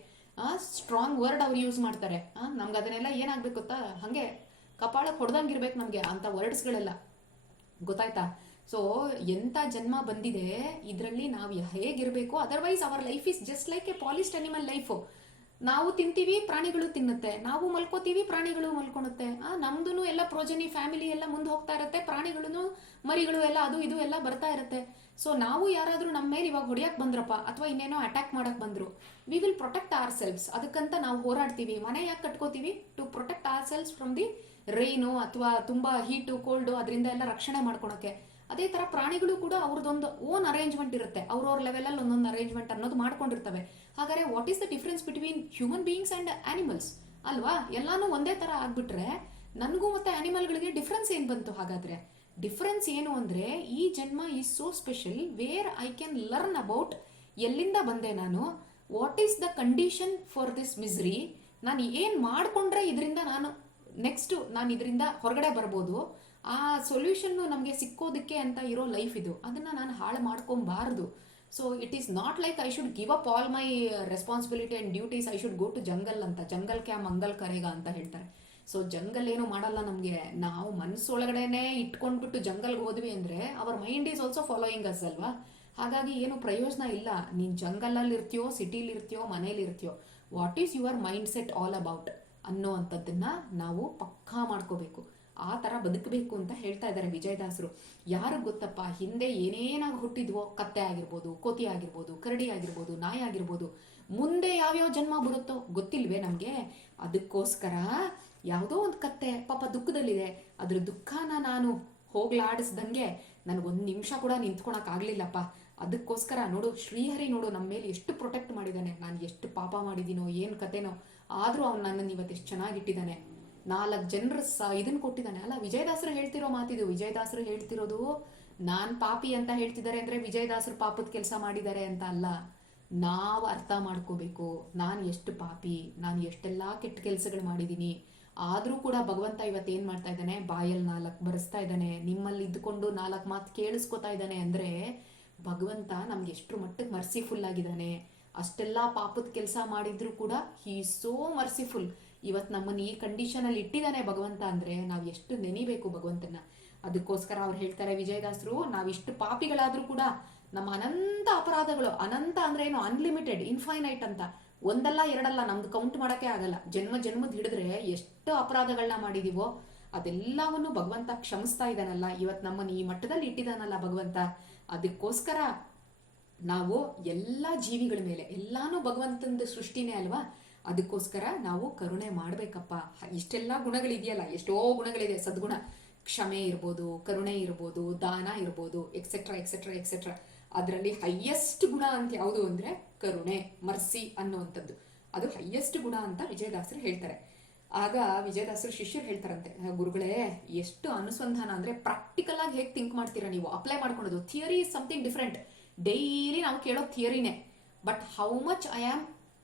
ಸ್ಟ್ರಾಂಗ್ ವರ್ಡ್ ಅವ್ರು ಯೂಸ್ ಮಾಡ್ತಾರೆ. ನಮ್ಗೆ ಅದನ್ನೆಲ್ಲ ಏನಾಗ್ಬೇಕು ಗೊತ್ತಾ, ಹಾಗೆ ಕಪಾಳಕ್ಕೆ ಹೊಡೆದಂಗಿರ್ಬೇಕು ನಮಗೆ ಅಂತ ವರ್ಡ್ಸ್ಗಳೆಲ್ಲ, ಗೊತ್ತಾಯ್ತಾ? ಸೊ ಎಂಥ ಜನ್ಮ ಬಂದಿದೆ, ಇದರಲ್ಲಿ ನಾವು ಹೇಗಿರಬೇಕು. Otherwise our life is just like A polished animal life. ನಾವು ತಿಂತೀವಿ, ಪ್ರಾಣಿಗಳು ತಿನ್ನುತ್ತೆ. ನಾವು ಮಲ್ಕೋತೀವಿ, ಪ್ರಾಣಿಗಳು ಮಲ್ಕೊಳುತ್ತೆ. ನಮ್ದು ಎಲ್ಲ ಪ್ರೋಜನಿ ಫ್ಯಾಮಿಲಿ ಎಲ್ಲ ಮುಂದೆ ಹೋಗ್ತಾ ಇರುತ್ತೆ, ಪ್ರಾಣಿಗಳು ಮರಿಗಳು ಎಲ್ಲ ಅದು ಇದು ಎಲ್ಲ ಬರ್ತಾ ಇರುತ್ತೆ. ಸೊ ನಾವು ಯಾರಾದರೂ ನಮ್ಮ ಮೇಲೆ ಇವಾಗ ಹೊಡಿಯಕ್ಕೆ ಬಂದ್ರಪ್ಪ, ಅಥವಾ ಇನ್ನೇನೋ ಅಟ್ಯಾಕ್ ಮಾಡಕ್ ಬಂದ್ರು, we will protect our selves. ಅದಕ್ಕಂತ ನಾವು ಹೋರಾಡ್ತೀವಿ. ಮನೆ ಯಾಕೆ ಕಟ್ಕೋತೀವಿ? To protect our selves from the rain, ಅಥವಾ ತುಂಬಾ ಹೀಟು ಕೋಲ್ಡು, ಅದರಿಂದ ಎಲ್ಲ ರಕ್ಷಣೆ ಮಾಡ್ಕೊಳಕ್ಕೆ. ಅದೇ ತರ ಪ್ರಾಣಿಗಳು ಕೂಡ ಅವ್ರದ್ದೊಂದು ಓನ್ ಅರೇಂಜ್ಮೆಂಟ್ ಇರುತ್ತೆ, ಅವ್ರವ್ರ ಲೆವೆಲಲ್ಲಿ ಒಂದೊಂದು ಅರೇಂಜ್ಮೆಂಟ್ ಅನ್ನೋದು ಮಾಡ್ಕೊಂಡಿರ್ತವೆ. ಹಾಗಾದ್ರೆ what is the difference between human beings and animals ಅಲ್ವಾ? ಎಲ್ಲಾನು ಒಂದೇ ತರ ಆಗ್ಬಿಟ್ರೆ ನನಗೂ ಮತ್ತೆ ಆನಿಮಲ್ಗಳಿಗೆ ಡಿಫ್ರೆನ್ಸ್ ಏನ್ ಬಂತು? ಹಾಗಾದ್ರೆ ಡಿಫ್ರೆನ್ಸ್ ಏನು ಅಂದ್ರೆ, ಈ ಜನ್ಮ is so special where I can learn about ಎಲ್ಲಿಂದ ಬಂದೆ ನಾನು, what is the condition for this Misri, ನಾನು ಏನ್ ಮಾಡ್ಕೊಂಡ್ರೆ ಇದರಿಂದ ನಾನು ಇದರಿಂದ ಹೊರಗಡೆ ಬರ್ಬೋದು, ಆ ಸೊಲ್ಯೂಷನ್ನು ನಮಗೆ ಸಿಕ್ಕೋದಕ್ಕೆ ಅಂತ ಇರೋ ಲೈಫ್ ಇದು. ಅದನ್ನು ನಾನು ಹಾಳು ಮಾಡ್ಕೊಬಾರ್ದು. So it is not like I should give up all my responsibility and duties, I should go to jungle ಅಂತ. ಜಂಗಲ್ ಕ್ಯಾ ಮಂಗಲ್ ಕರೆಗ ಅಂತ ಹೇಳ್ತಾರೆ. ಸೊ ಜಂಗಲ್ ಏನು ಮಾಡಲ್ಲ ನಮಗೆ. ನಾವು ಮನಸ್ಸೊಳಗಡೆನೆ ಇಟ್ಕೊಂಡ್ಬಿಟ್ಟು ಜಂಗಲ್ಗೆ ಹೋದ್ವಿ ಅಂದರೆ our mind is also following us ಅಲ್ವಾ? ಹಾಗಾಗಿ ಏನು ಪ್ರಯೋಜನ ಇಲ್ಲ. ನೀನು ಜಂಗಲಲ್ಲಿ ಇರ್ತೀಯೋ, ಸಿಟಿಲಿ ಇರ್ತೀಯೋ, ಮನೇಲಿ ಇರ್ತೀಯೋ, what is your mind set all about ಅನ್ನೋ ಅಂಥದ್ದನ್ನ ನಾವು ಪಕ್ಕಾ ಮಾಡ್ಕೋಬೇಕು. ಆ ಥರ ಬದುಕಬೇಕು ಅಂತ ಹೇಳ್ತಾ ಇದ್ದಾರೆ ವಿಜಯದಾಸರು. ಯಾರು ಗೊತ್ತಪ್ಪ, ಹಿಂದೆ ಏನೇನಾಗಿ ಹುಟ್ಟಿದ್ವೋ, ಕತ್ತೆ ಆಗಿರ್ಬೋದು, ಕೋತಿ ಆಗಿರ್ಬೋದು, ಕರಡಿ ಆಗಿರ್ಬೋದು, ನಾಯಿ ಆಗಿರ್ಬೋದು, ಮುಂದೆ ಯಾವ್ಯಾವ ಜನ್ಮ ಬರುತ್ತೋ ಗೊತ್ತಿಲ್ವೇ ನಮಗೆ. ಅದಕ್ಕೋಸ್ಕರ ಯಾವುದೋ ಒಂದು ಕತ್ತೆ ಪಾಪ ದುಃಖದಲ್ಲಿದೆ, ಅದ್ರ ದುಃಖನ ನಾನು ಹೋಗ್ಲಾಡಿಸ್ದಂಗೆ ನನಗೊಂದು ನಿಮಿಷ ಕೂಡ ನಿಂತ್ಕೊಳಕ್ಕಾಗಲಿಲ್ಲಪ್ಪ. ಅದಕ್ಕೋಸ್ಕರ ನೋಡು, ಶ್ರೀಹರಿ ನೋಡು ನಮ್ಮ ಮೇಲೆ ಎಷ್ಟು ಪ್ರೊಟೆಕ್ಟ್ ಮಾಡಿದ್ದಾನೆ. ನಾನು ಎಷ್ಟು ಪಾಪ ಮಾಡಿದ್ದೀನೋ, ಏನು ಕತೆನೋ, ಆದರೂ ಅವ್ನು ನನ್ನನ್ನು ಇವತ್ತು ಎಷ್ಟು ಚೆನ್ನಾಗಿಟ್ಟಿದ್ದಾನೆ. 4 ಜನರ ಇದನ್ನು ಕೊಟ್ಟಿದ್ದಾನೆ ಅಲ್ಲ. ವಿಜಯದಾಸರು ಹೇಳ್ತಿರೋ ಮಾತಿದು. ವಿಜಯದಾಸರು ಹೇಳ್ತಿರೋದು ನಾನು ಪಾಪಿ ಅಂತ ಹೇಳ್ತಿದ್ದಾರೆ ಅಂದರೆ ವಿಜಯದಾಸರು ಪಾಪದ ಕೆಲಸ ಮಾಡಿದ್ದಾರೆ ಅಂತ ಅಲ್ಲ. ನಾವು ಅರ್ಥ ಮಾಡ್ಕೋಬೇಕು, ನಾನು ಎಷ್ಟು ಪಾಪಿ, ನಾನು ಎಷ್ಟೆಲ್ಲ ಕೆಟ್ಟ ಕೆಲಸಗಳು ಮಾಡಿದ್ದೀನಿ. ಆದರೂ ಕೂಡ ಭಗವಂತ ಇವತ್ತೇನು ಮಾಡ್ತಾ ಇದ್ದಾನೆ, ಬಾಯಲ್ಲಿ 4 ಬರೆಸ್ತಾ ಇದ್ದಾನೆ, ನಿಮ್ಮಲ್ಲಿ ಇದ್ದುಕೊಂಡು 4 ಮಾತು ಕೇಳಿಸ್ಕೊತಾ ಇದ್ದಾನೆ. ಅಂದರೆ ಭಗವಂತ ನಮ್ಗೆ ಎಷ್ಟು ಮಟ್ಟಕ್ಕೆ ಮರ್ಸಿಫುಲ್ ಆಗಿದ್ದಾನೆ. ಅಷ್ಟೆಲ್ಲ ಪಾಪದ ಕೆಲಸ ಮಾಡಿದ್ರು ಕೂಡ ಹೀ ಸೋ ಮರ್ಸಿಫುಲ್. ಇವತ್ತು ನಮ್ಮನ್ನು ಈ ಕಂಡೀಷನಲ್ಲಿ ಇಟ್ಟಿದ್ದಾನೆ ಭಗವಂತ ಅಂದರೆ ನಾವು ಎಷ್ಟು ನೆನಿಬೇಕು ಭಗವಂತನ. ಅದಕ್ಕೋಸ್ಕರ ಅವ್ರು ಹೇಳ್ತಾರೆ ವಿಜಯದಾಸರು, ನಾವಿಷ್ಟು ಪಾಪಿಗಳಾದರೂ ಕೂಡ ನಮ್ಮ ಅನಂತ ಅಪರಾಧಗಳು, ಅನಂತ ಅಂದ್ರೆ ಏನು, ಅನ್ಲಿಮಿಟೆಡ್, ಇನ್ಫೈನೈಟ್ ಅಂತ, ಒಂದಲ್ಲ ಎರಡಲ್ಲ, ನಮ್ದು ಕೌಂಟ್ ಮಾಡೋಕ್ಕೆ ಆಗಲ್ಲ. ಜನ್ಮದ ಹಿಡಿದ್ರೆ ಎಷ್ಟು ಅಪರಾಧಗಳನ್ನ ಮಾಡಿದೀವೋ ಅದೆಲ್ಲವನ್ನು ಭಗವಂತ ಕ್ಷಮಿಸ್ತಾ ಇದ್ದಾನಲ್ಲ. ಇವತ್ತು ನಮ್ಮನ್ನು ಈ ಮಟ್ಟದಲ್ಲಿ ಇಟ್ಟಿದ್ದಾನಲ್ಲ ಭಗವಂತ. ಅದಕ್ಕೋಸ್ಕರ ನಾವು ಎಲ್ಲ ಜೀವಿಗಳ ಮೇಲೆ, ಎಲ್ಲಾನು ಭಗವಂತನ ಸೃಷ್ಟಿನೇ ಅಲ್ವಾ, ಅದಕ್ಕೋಸ್ಕರ ನಾವು ಕರುಣೆ ಮಾಡ್ಬೇಕಪ್ಪ. ಇಷ್ಟೆಲ್ಲ ಗುಣಗಳಿದೆಯಲ್ಲ, ಎಷ್ಟೋ ಗುಣಗಳಿದೆ. ಸದ್ಗುಣ, ಕ್ಷಮೆ ಇರ್ಬೋದು, ಕರುಣೆ ಇರ್ಬೋದು, ದಾನ ಇರ್ಬೋದು, ಎಕ್ಸೆಟ್ರಾ ಎಕ್ಸೆಟ್ರಾ ಎಕ್ಸೆಟ್ರಾ. ಅದರಲ್ಲಿ ಹೈಯೆಸ್ಟ್ ಗುಣ ಅಂತ ಯಾವುದು ಅಂದರೆ ಕರುಣೆ, ಮರ್ಸಿ ಅನ್ನುವಂಥದ್ದು. ಅದು ಹೈಯೆಸ್ಟ್ ಗುಣ ಅಂತ ವಿಜಯದಾಸರು ಹೇಳ್ತಾರೆ. ಆಗ ವಿಜಯದಾಸರು ಶಿಷ್ಯರು ಹೇಳ್ತಾರಂತೆ, ಗುರುಗಳೇ ಎಷ್ಟು ಅನುಸಂಧಾನ ಅಂದರೆ ಪ್ರಾಕ್ಟಿಕಲ್ ಆಗಿ ಹೇಗೆ ಥಿಂಕ್ ಮಾಡ್ತೀರಾ ನೀವು, ಅಪ್ಲೈ ಮಾಡ್ಕೊಳೋದು. Theory is something different, daily ನಾವು ಕೇಳೋ ಥಿಯರಿನೇ, but how much I am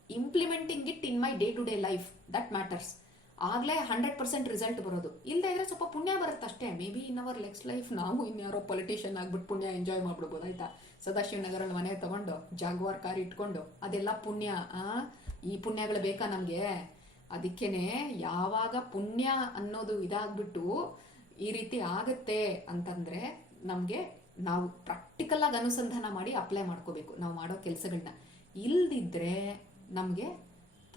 implementing it in my day to day life, that matters. ಆಗಲೇ 100% ರಿಸಲ್ಟ್ ಬರೋದು. ಇಲ್ಲದೆ ಇದ್ರೆ ಸ್ವಲ್ಪ ಪುಣ್ಯ ಬರುತ್ತೆ ಅಷ್ಟೇ. May be in our next life ನಾವು ಇನ್ಯಾರೋ ಪೊಲಿಟಿಷಿಯನ್ ಆಗ್ಬಿಟ್ಟು ಪುಣ್ಯ ಎಂಜಾಯ್ ಮಾಡ್ಬಿಡ್ಬೋದು, ಆಯ್ತಾ. ಸದಾಶಿವನಗರಲ್ಲಿ ಮನೆ ತಗೊಂಡು ಜಾಗ್ವಾರ್ ಕಾರ್ ಇಟ್ಕೊಂಡು ಅದೆಲ್ಲ ಪುಣ್ಯ. ಈ ಪುಣ್ಯಗಳು ಬೇಕಾ ನಮಗೆ? ಅದಕ್ಕೇನೆ ಯಾವಾಗ ಪುಣ್ಯ ಅನ್ನೋದು ಇದಾಗ್ಬಿಟ್ಟು ಈ ರೀತಿ ಆಗುತ್ತೆ ಅಂತಂದರೆ ನಮಗೆ ನಾವು ಪ್ರಾಕ್ಟಿಕಲ್ ಆಗಿ ಅನುಸಂಧಾನ ಮಾಡಿ ಅಪ್ಲೈ ಮಾಡ್ಕೋಬೇಕು ನಾವು ಮಾಡೋ ಕೆಲಸಗಳನ್ನ. ಇಲ್ದಿದ್ರೆ ನಮಗೆ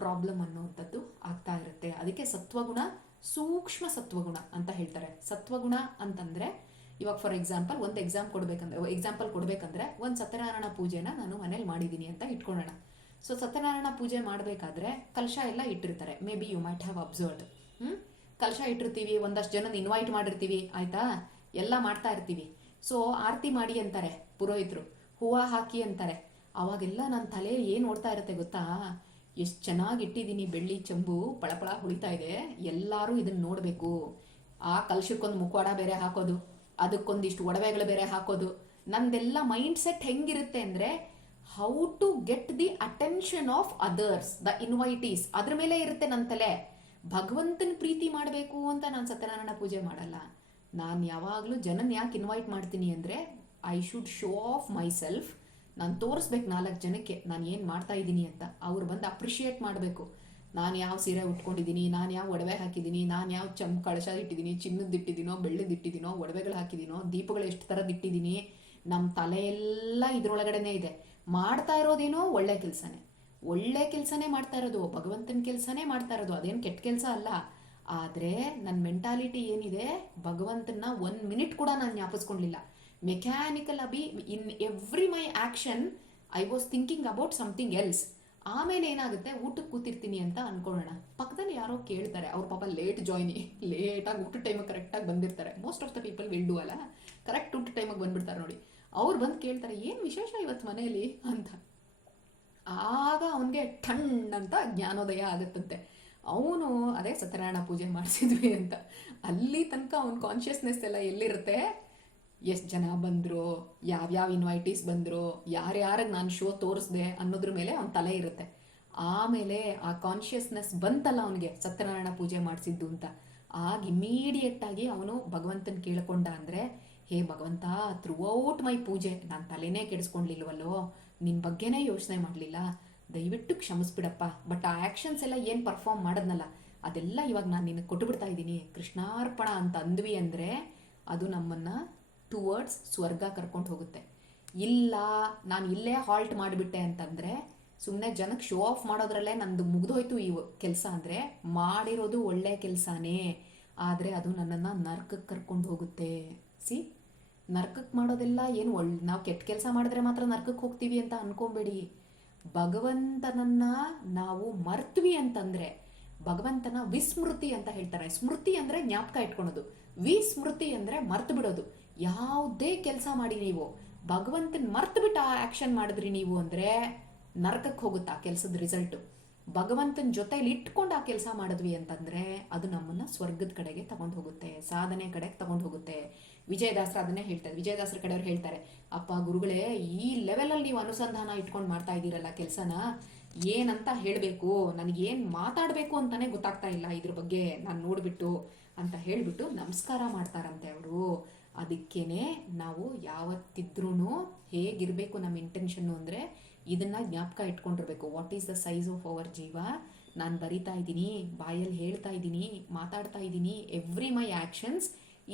ಪ್ರಾಬ್ಲಮ್ ಅನ್ನುವಂಥದ್ದು ಆಗ್ತಾ ಇರುತ್ತೆ. ಅದಕ್ಕೆ ಸತ್ವಗುಣ, ಸೂಕ್ಷ್ಮ ಸತ್ವಗುಣ ಅಂತ ಹೇಳ್ತಾರೆ. ಸತ್ವಗುಣ ಅಂತಂದರೆ ಇವಾಗ ಫಾರ್ ಎಕ್ಸಾಂಪಲ್ ಒಂದು ಎಕ್ಸಾಂಪಲ್ ಕೊಡಬೇಕಂದ್ರೆ ಒಂದು ಸತ್ಯನಾರಾಯಣ ಪೂಜೆನ ನಾನು ಮನೇಲಿ ಮಾಡಿದ್ದೀನಿ ಅಂತ ಇಟ್ಕೊಳ್ಳೋಣ. ಸೊ ಸತ್ಯನಾರಾಯಣ ಪೂಜೆ ಮಾಡಬೇಕಾದ್ರೆ ಕಲಶ ಎಲ್ಲ ಇಟ್ಟಿರ್ತಾರೆ. Maybe you might have observed. ಕಲಶ ಇಟ್ಟಿರ್ತೀವಿ, ಒಂದಷ್ಟು ಜನನ ಇನ್ವೈಟ್ ಮಾಡಿರ್ತೀವಿ, ಆಯಿತಾ, ಎಲ್ಲ ಮಾಡ್ತಾ ಇರ್ತೀವಿ. ಸೊ ಆರತಿ ಮಾಡಿ ಅಂತಾರೆ ಪುರೋಹಿತರು, ಹೂವು ಹಾಕಿ ಅಂತಾರೆ. ಅವಾಗೆಲ್ಲ ನನ್ನ ತಲೆ ಏನು ಓಡ್ತಾ ಇರುತ್ತೆ ಗೊತ್ತಾ, ಎಷ್ಟು ಚೆನ್ನಾಗಿ ಇಟ್ಟಿದ್ದೀನಿ, ಬೆಳ್ಳಿ ಚೆಂಬು ಪಳಪಳ ಹೊಳಿತಾ ಇದೆ, ಎಲ್ಲರೂ ಇದನ್ನು ನೋಡಬೇಕು. ಆ ಕಲಶಕ್ಕೊಂದು ಮುಖವಾಡ ಬೇರೆ ಹಾಕೋದು, ಅದಕ್ಕೊಂದಿಷ್ಟು ಒಡವೆಗಳು ಬೇರೆ ಹಾಕೋದು. ನಂದೆಲ್ಲ ಮೈಂಡ್ ಸೆಟ್ ಹೆಂಗಿರುತ್ತೆ ಅಂದರೆ, how to get the attention of others, the invitees, ಅದ್ರ ಮೇಲೆ ಇರುತ್ತೆ ನನ್ನ ತಲೆ. ಭಗವಂತನ ಪ್ರೀತಿ ಮಾಡಬೇಕು ಅಂತ ನಾನು ಸತ್ಯನಾರಾಯಣ ಪೂಜೆ ಮಾಡಲ್ಲ. ನಾನು ಯಾವಾಗಲೂ ಜನನ ಯಾಕೆ ಇನ್ವೈಟ್ ಮಾಡ್ತೀನಿ ಅಂದರೆ, I should show of my self. ನಾನು ತೋರಿಸ್ಬೇಕು 4 ಜನಕ್ಕೆ ನಾನು ಏನು ಮಾಡ್ತಾ ಇದ್ದೀನಿ ಅಂತ. ಅವ್ರು ಬಂದು ಅಪ್ರಿಷಿಯೇಟ್ ಮಾಡಬೇಕು. ನಾನು ಯಾವ ಸೀರೆ ಉಟ್ಕೊಂಡಿದ್ದೀನಿ, ನಾನು ಯಾವ ಒಡವೆ ಹಾಕಿದ್ದೀನಿ, ನಾನು ಯಾವ ಕಳಶ ಇಟ್ಟಿದ್ದೀನಿ, ಚಿನ್ನದಿಟ್ಟಿದ್ದೀನೋ ಬೆಳ್ಳಿದಿಟ್ಟಿದ್ದೀನೋ, ಒಡವೆಗಳು ಹಾಕಿದ್ದೀನೋ, ದೀಪಗಳು ಎಷ್ಟು ಥರದ್ದು ಇಟ್ಟಿದ್ದೀನಿ, ನಮ್ಮ ತಲೆಯೆಲ್ಲ ಇದ್ರೊಳಗಡೆನೇ ಇದೆ. ಮಾಡ್ತಾ ಇರೋದೇನೋ ಒಳ್ಳೆ ಕೆಲಸನೇ ಮಾಡ್ತಾ ಇರೋದು, ಭಗವಂತನ ಕೆಲಸನೇ ಮಾಡ್ತಾ ಇರೋದು, ಅದೇನು ಕೆಟ್ಟ ಕೆಲಸ ಅಲ್ಲ. ಆದರೆ ನನ್ನ ಮೆಂಟಾಲಿಟಿ ಏನಿದೆ, ಭಗವಂತನ 1 ಮಿನಿಟ್ ಕೂಡ ನಾನು ಜ್ಞಾಪಿಸ್ಕೊಳ್ಳಿಲ್ಲ. Mechanically in every my action I was thinking about something else. ಆಮೇಲೆ ಏನಾಗುತ್ತೆ, ಊಟಕ್ಕೆ ಕೂತಿರ್ತೀನಿ ಅಂತ ಅನ್ಕೊಳ್ಳೋಣ, ಪಕ್ಕದಲ್ಲಿ ಯಾರೋ ಕೇಳ್ತಾರೆ, ಅವ್ರ ಪಾಪ ಲೇಟಾಗಿ ಊಟ ಟೈಮಿಗೆ ಕರೆಕ್ಟಾಗಿ ಬಂದಿರ್ತಾರೆ. Most of the people will do ಅಲ್ಲ, ಕರೆಕ್ಟ್ ಊಟ ಟೈಮಿಗೆ ಬಂದ್ಬಿಡ್ತಾರೆ ನೋಡಿ. ಅವ್ರು ಬಂದು ಕೇಳ್ತಾರೆ, ಏನು ವಿಶೇಷ ಇವತ್ತು ಮನೆಯಲ್ಲಿ ಅಂತ. ಆಗ ಅವನಿಗೆ ಠಣ್ ಅಂತ ಜ್ಞಾನೋದಯ ಆಗುತ್ತಂತೆ. ಅವನು ಅದೇ ಸತ್ಯನಾರಾಯಣ ಪೂಜೆ ಮಾಡಿಸಿದ್ವಿ ಅಂತ. ಅಲ್ಲಿ ತನಕ ಅವನ ಕಾನ್ಷಿಯಸ್ನೆಸ್ ಎಲ್ಲ ಎಲ್ಲಿರುತ್ತೆ, ಎಷ್ಟು ಜನ ಬಂದರು, ಯಾವ್ಯಾವ ಇನ್ವೈಟೀಸ್ ಬಂದರು, ಯಾರ್ಯಾರಿಗೆ ನಾನು ಶೋ ತೋರಿಸ್ದೆ ಅನ್ನೋದ್ರ ಮೇಲೆ ಅವನ ತಲೆ ಇರುತ್ತೆ. ಆಮೇಲೆ ಆ ಕಾನ್ಷಿಯಸ್ನೆಸ್ ಬಂತಲ್ಲ ಅವನಿಗೆ ಸತ್ಯನಾರಾಯಣ ಪೂಜೆ ಮಾಡಿಸಿದ್ದು ಅಂತ, ಆಗ ಇಮಿಡಿಯೇಟಾಗಿ ಅವನು ಭಗವಂತನ ಕೇಳ್ಕೊಂಡ ಅಂದರೆ, ಹೇ ಭಗವಂತ, ಥ್ರೂಔಟ್ ಮೈ ಪೂಜೆ ನಾನು ತಲೆನೇ ಕೆಡಿಸ್ಕೊಂಡ್ಲಿಲ್ವಲ್ಲೋ, ನಿನ್ನ ಬಗ್ಗೆನೇ ಯೋಚನೆ ಮಾಡಲಿಲ್ಲ, ದಯವಿಟ್ಟು ಕ್ಷಮಿಸ್ಬಿಡಪ್ಪ. ಬಟ್ ಆ ಆ್ಯಕ್ಷನ್ಸ್ ಎಲ್ಲ ಏನು ಪರ್ಫಾರ್ಮ್ ಮಾಡೋದ್ನಲ್ಲ, ಅದೆಲ್ಲ ಇವಾಗ ನಾನು ನಿನಗೆ ಕೊಟ್ಟುಬಿಡ್ತಾ ಇದ್ದೀನಿ, ಕೃಷ್ಣಾರ್ಪಣ ಅಂತ ಅಂದ್ವಿ ಅಂದರೆ ಅದು ನಮ್ಮನ್ನು ಟುವರ್ಡ್ಸ್ ಸ್ವರ್ಗ ಕರ್ಕೊಂಡು ಹೋಗುತ್ತೆ. ಇಲ್ಲ ನಾನು ಇಲ್ಲೇ ಹಾಲ್ಟ್ ಮಾಡಿಬಿಟ್ಟೆ ಅಂತಂದರೆ, ಸುಮ್ಮನೆ ಜನಕ್ಕೆ ಶೋ ಆಫ್ ಮಾಡೋದ್ರಲ್ಲೇ ನಂದು ಮುಗಿದೋಯ್ತು ಈ ಕೆಲಸ ಅಂದರೆ, ಮಾಡಿರೋದು ಒಳ್ಳೆ ಕೆಲಸನೇ, ಆದರೆ ಅದು ನನ್ನನ್ನು ನರ್ಕಕ್ಕೆ ಕರ್ಕೊಂಡು ಹೋಗುತ್ತೆ. ನರ್ಕಕ್ಕೆ ಮಾಡೋದೆಲ್ಲ ಏನು ನಾವು ಕೆಟ್ಟ ಕೆಲಸ ಮಾಡಿದ್ರೆ ಮಾತ್ರ ನರ್ಕಕ್ಕೆ ಹೋಗ್ತೀವಿ ಅಂತ ಅನ್ಕೊಬೇಡಿ. ಭಗವಂತನನ್ನು ನಾವು ಮರ್ತ್ವಿ ಅಂತಂದರೆ, ಭಗವಂತನ ವಿಸ್ಮೃತಿ ಅಂತ ಹೇಳ್ತಾರೆ. ಸ್ಮೃತಿ ಅಂದರೆ ಜ್ಞಾಪಕ ಇಟ್ಕೊಳೋದು, ವಿಸ್ಮೃತಿ ಅಂದರೆ ಮರ್ತು ಬಿಡೋದು. ಯಾವುದೇ ಕೆಲಸ ಮಾಡಿ ನೀವು ಭಗವಂತನ ಮರ್ತುಬಿಟ್ಟು ಆ ಆ್ಯಕ್ಷನ್ ಮಾಡಿದ್ರಿ ನೀವು ಅಂದರೆ ನರಕಕ್ಕೆ ಹೋಗುತ್ತೆ ಆ ಕೆಲಸದ ರಿಸಲ್ಟು. ಭಗವಂತನ ಜೊತೆಲಿ ಇಟ್ಕೊಂಡು ಆ ಕೆಲಸ ಮಾಡಿದ್ವಿ ಅಂತಂದರೆ ಅದು ನಮ್ಮನ್ನು ಸ್ವರ್ಗದ ಕಡೆಗೆ ತಗೊಂಡು ಹೋಗುತ್ತೆ, ಸಾಧನೆ ಕಡೆಗೆ ತಗೊಂಡು ಹೋಗುತ್ತೆ. ವಿಜಯದಾಸರು ಅದನ್ನೇ ಹೇಳ್ತಾರೆ. ವಿಜಯದಾಸರ ಕಡೆಯವ್ರು ಹೇಳ್ತಾರೆ, ಅಪ್ಪ ಗುರುಗಳೇ, ಈ ಲೆವೆಲಲ್ಲಿ ನೀವು ಅನುಸಂಧಾನ ಇಟ್ಕೊಂಡು ಮಾಡ್ತಾ ಇದ್ದೀರಲ್ಲ ಕೆಲಸನ, ಏನಂತ ಹೇಳಬೇಕು, ನನಗೇನು ಮಾತಾಡಬೇಕು ಅಂತಲೇ ಗೊತ್ತಾಗ್ತಾ ಇಲ್ಲ ಇದ್ರ ಬಗ್ಗೆ ನಾನು ನೋಡಿಬಿಟ್ಟು ಅಂತ ಹೇಳಿಬಿಟ್ಟು ನಮಸ್ಕಾರ ಮಾಡ್ತಾರಂತೆ ಅವರು. ಅದಕ್ಕೇನೆ ನಾವು ಯಾವತ್ತಿದ್ರೂ ಹೇಗಿರಬೇಕು ನಮ್ಮ ಇಂಟೆನ್ಷನ್ನು ಅಂದರೆ, ಇದನ್ನು ಜ್ಞಾಪಕ ಇಟ್ಕೊಂಡಿರ್ಬೇಕು. What is the size of our ಜೀವ, ನಾನು ಬರಿತಾ ಇದ್ದೀನಿ, ಬಾಯಲ್ಲಿ ಹೇಳ್ತಾ ಇದ್ದೀನಿ, ಮಾತಾಡ್ತಾ ಇದ್ದೀನಿ, every my actions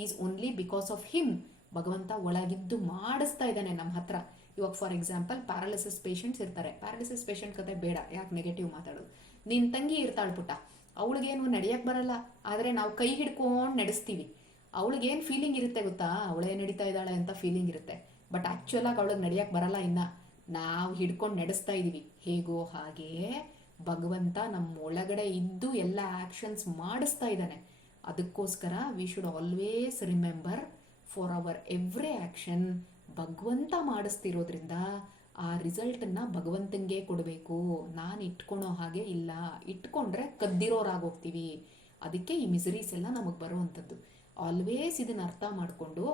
is only because of him. ಭಗವಂತ ಒಳಗಿದ್ದು ಮಾಡಿಸ್ತಾ ಇದ್ದಾನೆ ನಮ್ಮ ಹತ್ರ. ಇವಾಗ ಫಾರ್ ಎಕ್ಸಾಂಪಲ್ ಪ್ಯಾರಾಲಿಸಿಸ್ ಪೇಷಂಟ್ಸ್ ಇರ್ತಾರೆ. ಪ್ಯಾರಾಲಿಸಿಸ್ ಪೇಷಂಟ್ ಕತೆ ಬೇಡ, ಯಾಕೆ ನೆಗೆಟಿವ್ ಮಾತಾಡೋದು. ನಿನ್ನ ತಂಗಿ ಇರ್ತಾಳೆ ಪುಟ್ಟ, ಅವಳಿಗೇನು ನಡೆಯಕ್ಕೆ ಬರಲ್ಲ, ಆದರೆ ನಾವು ಕೈ ಹಿಡ್ಕೊಂಡು ನಡೆಸ್ತೀವಿ. ಅವಳಿಗೇನು ಫೀಲಿಂಗ್ ಇರುತ್ತೆ ಗೊತ್ತಾ, ಅವಳೇ ನಡೀತಾ ಇದ್ದಾಳೆ ಅಂತ ಫೀಲಿಂಗ್ ಇರುತ್ತೆ. ಬಟ್ ಆ್ಯಕ್ಚುಲಾಗಿ ಅವಳಿಗೆ ನಡೆಯಕ್ಕೆ ಬರಲ್ಲ, ಇನ್ನು ನಾವು ಹಿಡ್ಕೊಂಡು ನಡೆಸ್ತಾ ಇದ್ದೀವಿ. ಹೇಗೋ ಹಾಗೆಯೇ ಭಗವಂತ ನಮ್ಮ ಒಳಗಡೆ ಇದ್ದು ಎಲ್ಲ ಆ್ಯಕ್ಷನ್ಸ್ ಮಾಡಿಸ್ತಾ ಇದ್ದಾನೆ. ಅದಕ್ಕೋಸ್ಕರ we should always remember for our every action ಭಗವಂತ ಮಾಡಿಸ್ತಿರೋದ್ರಿಂದ ಆ ರಿಸಲ್ಟನ್ನು ಭಗವಂತನಿಗೆ ಕೊಡಬೇಕು. ನಾನು ಇಟ್ಕೊಳೋ ಹಾಗೆ ಇಲ್ಲ, ಇಟ್ಕೊಂಡ್ರೆ ಕದ್ದಿರೋರಾಗೋಗ್ತೀವಿ. ಅದಕ್ಕೆ ಈ ಮಿಸರೀಸ್ ಎಲ್ಲ ನಮಗೆ ಬರುವಂಥದ್ದು. ಆಲ್ವೇಸ್ ಇದನ್ನ ಅರ್ಥ ಮಾಡಿಕೊಂಡು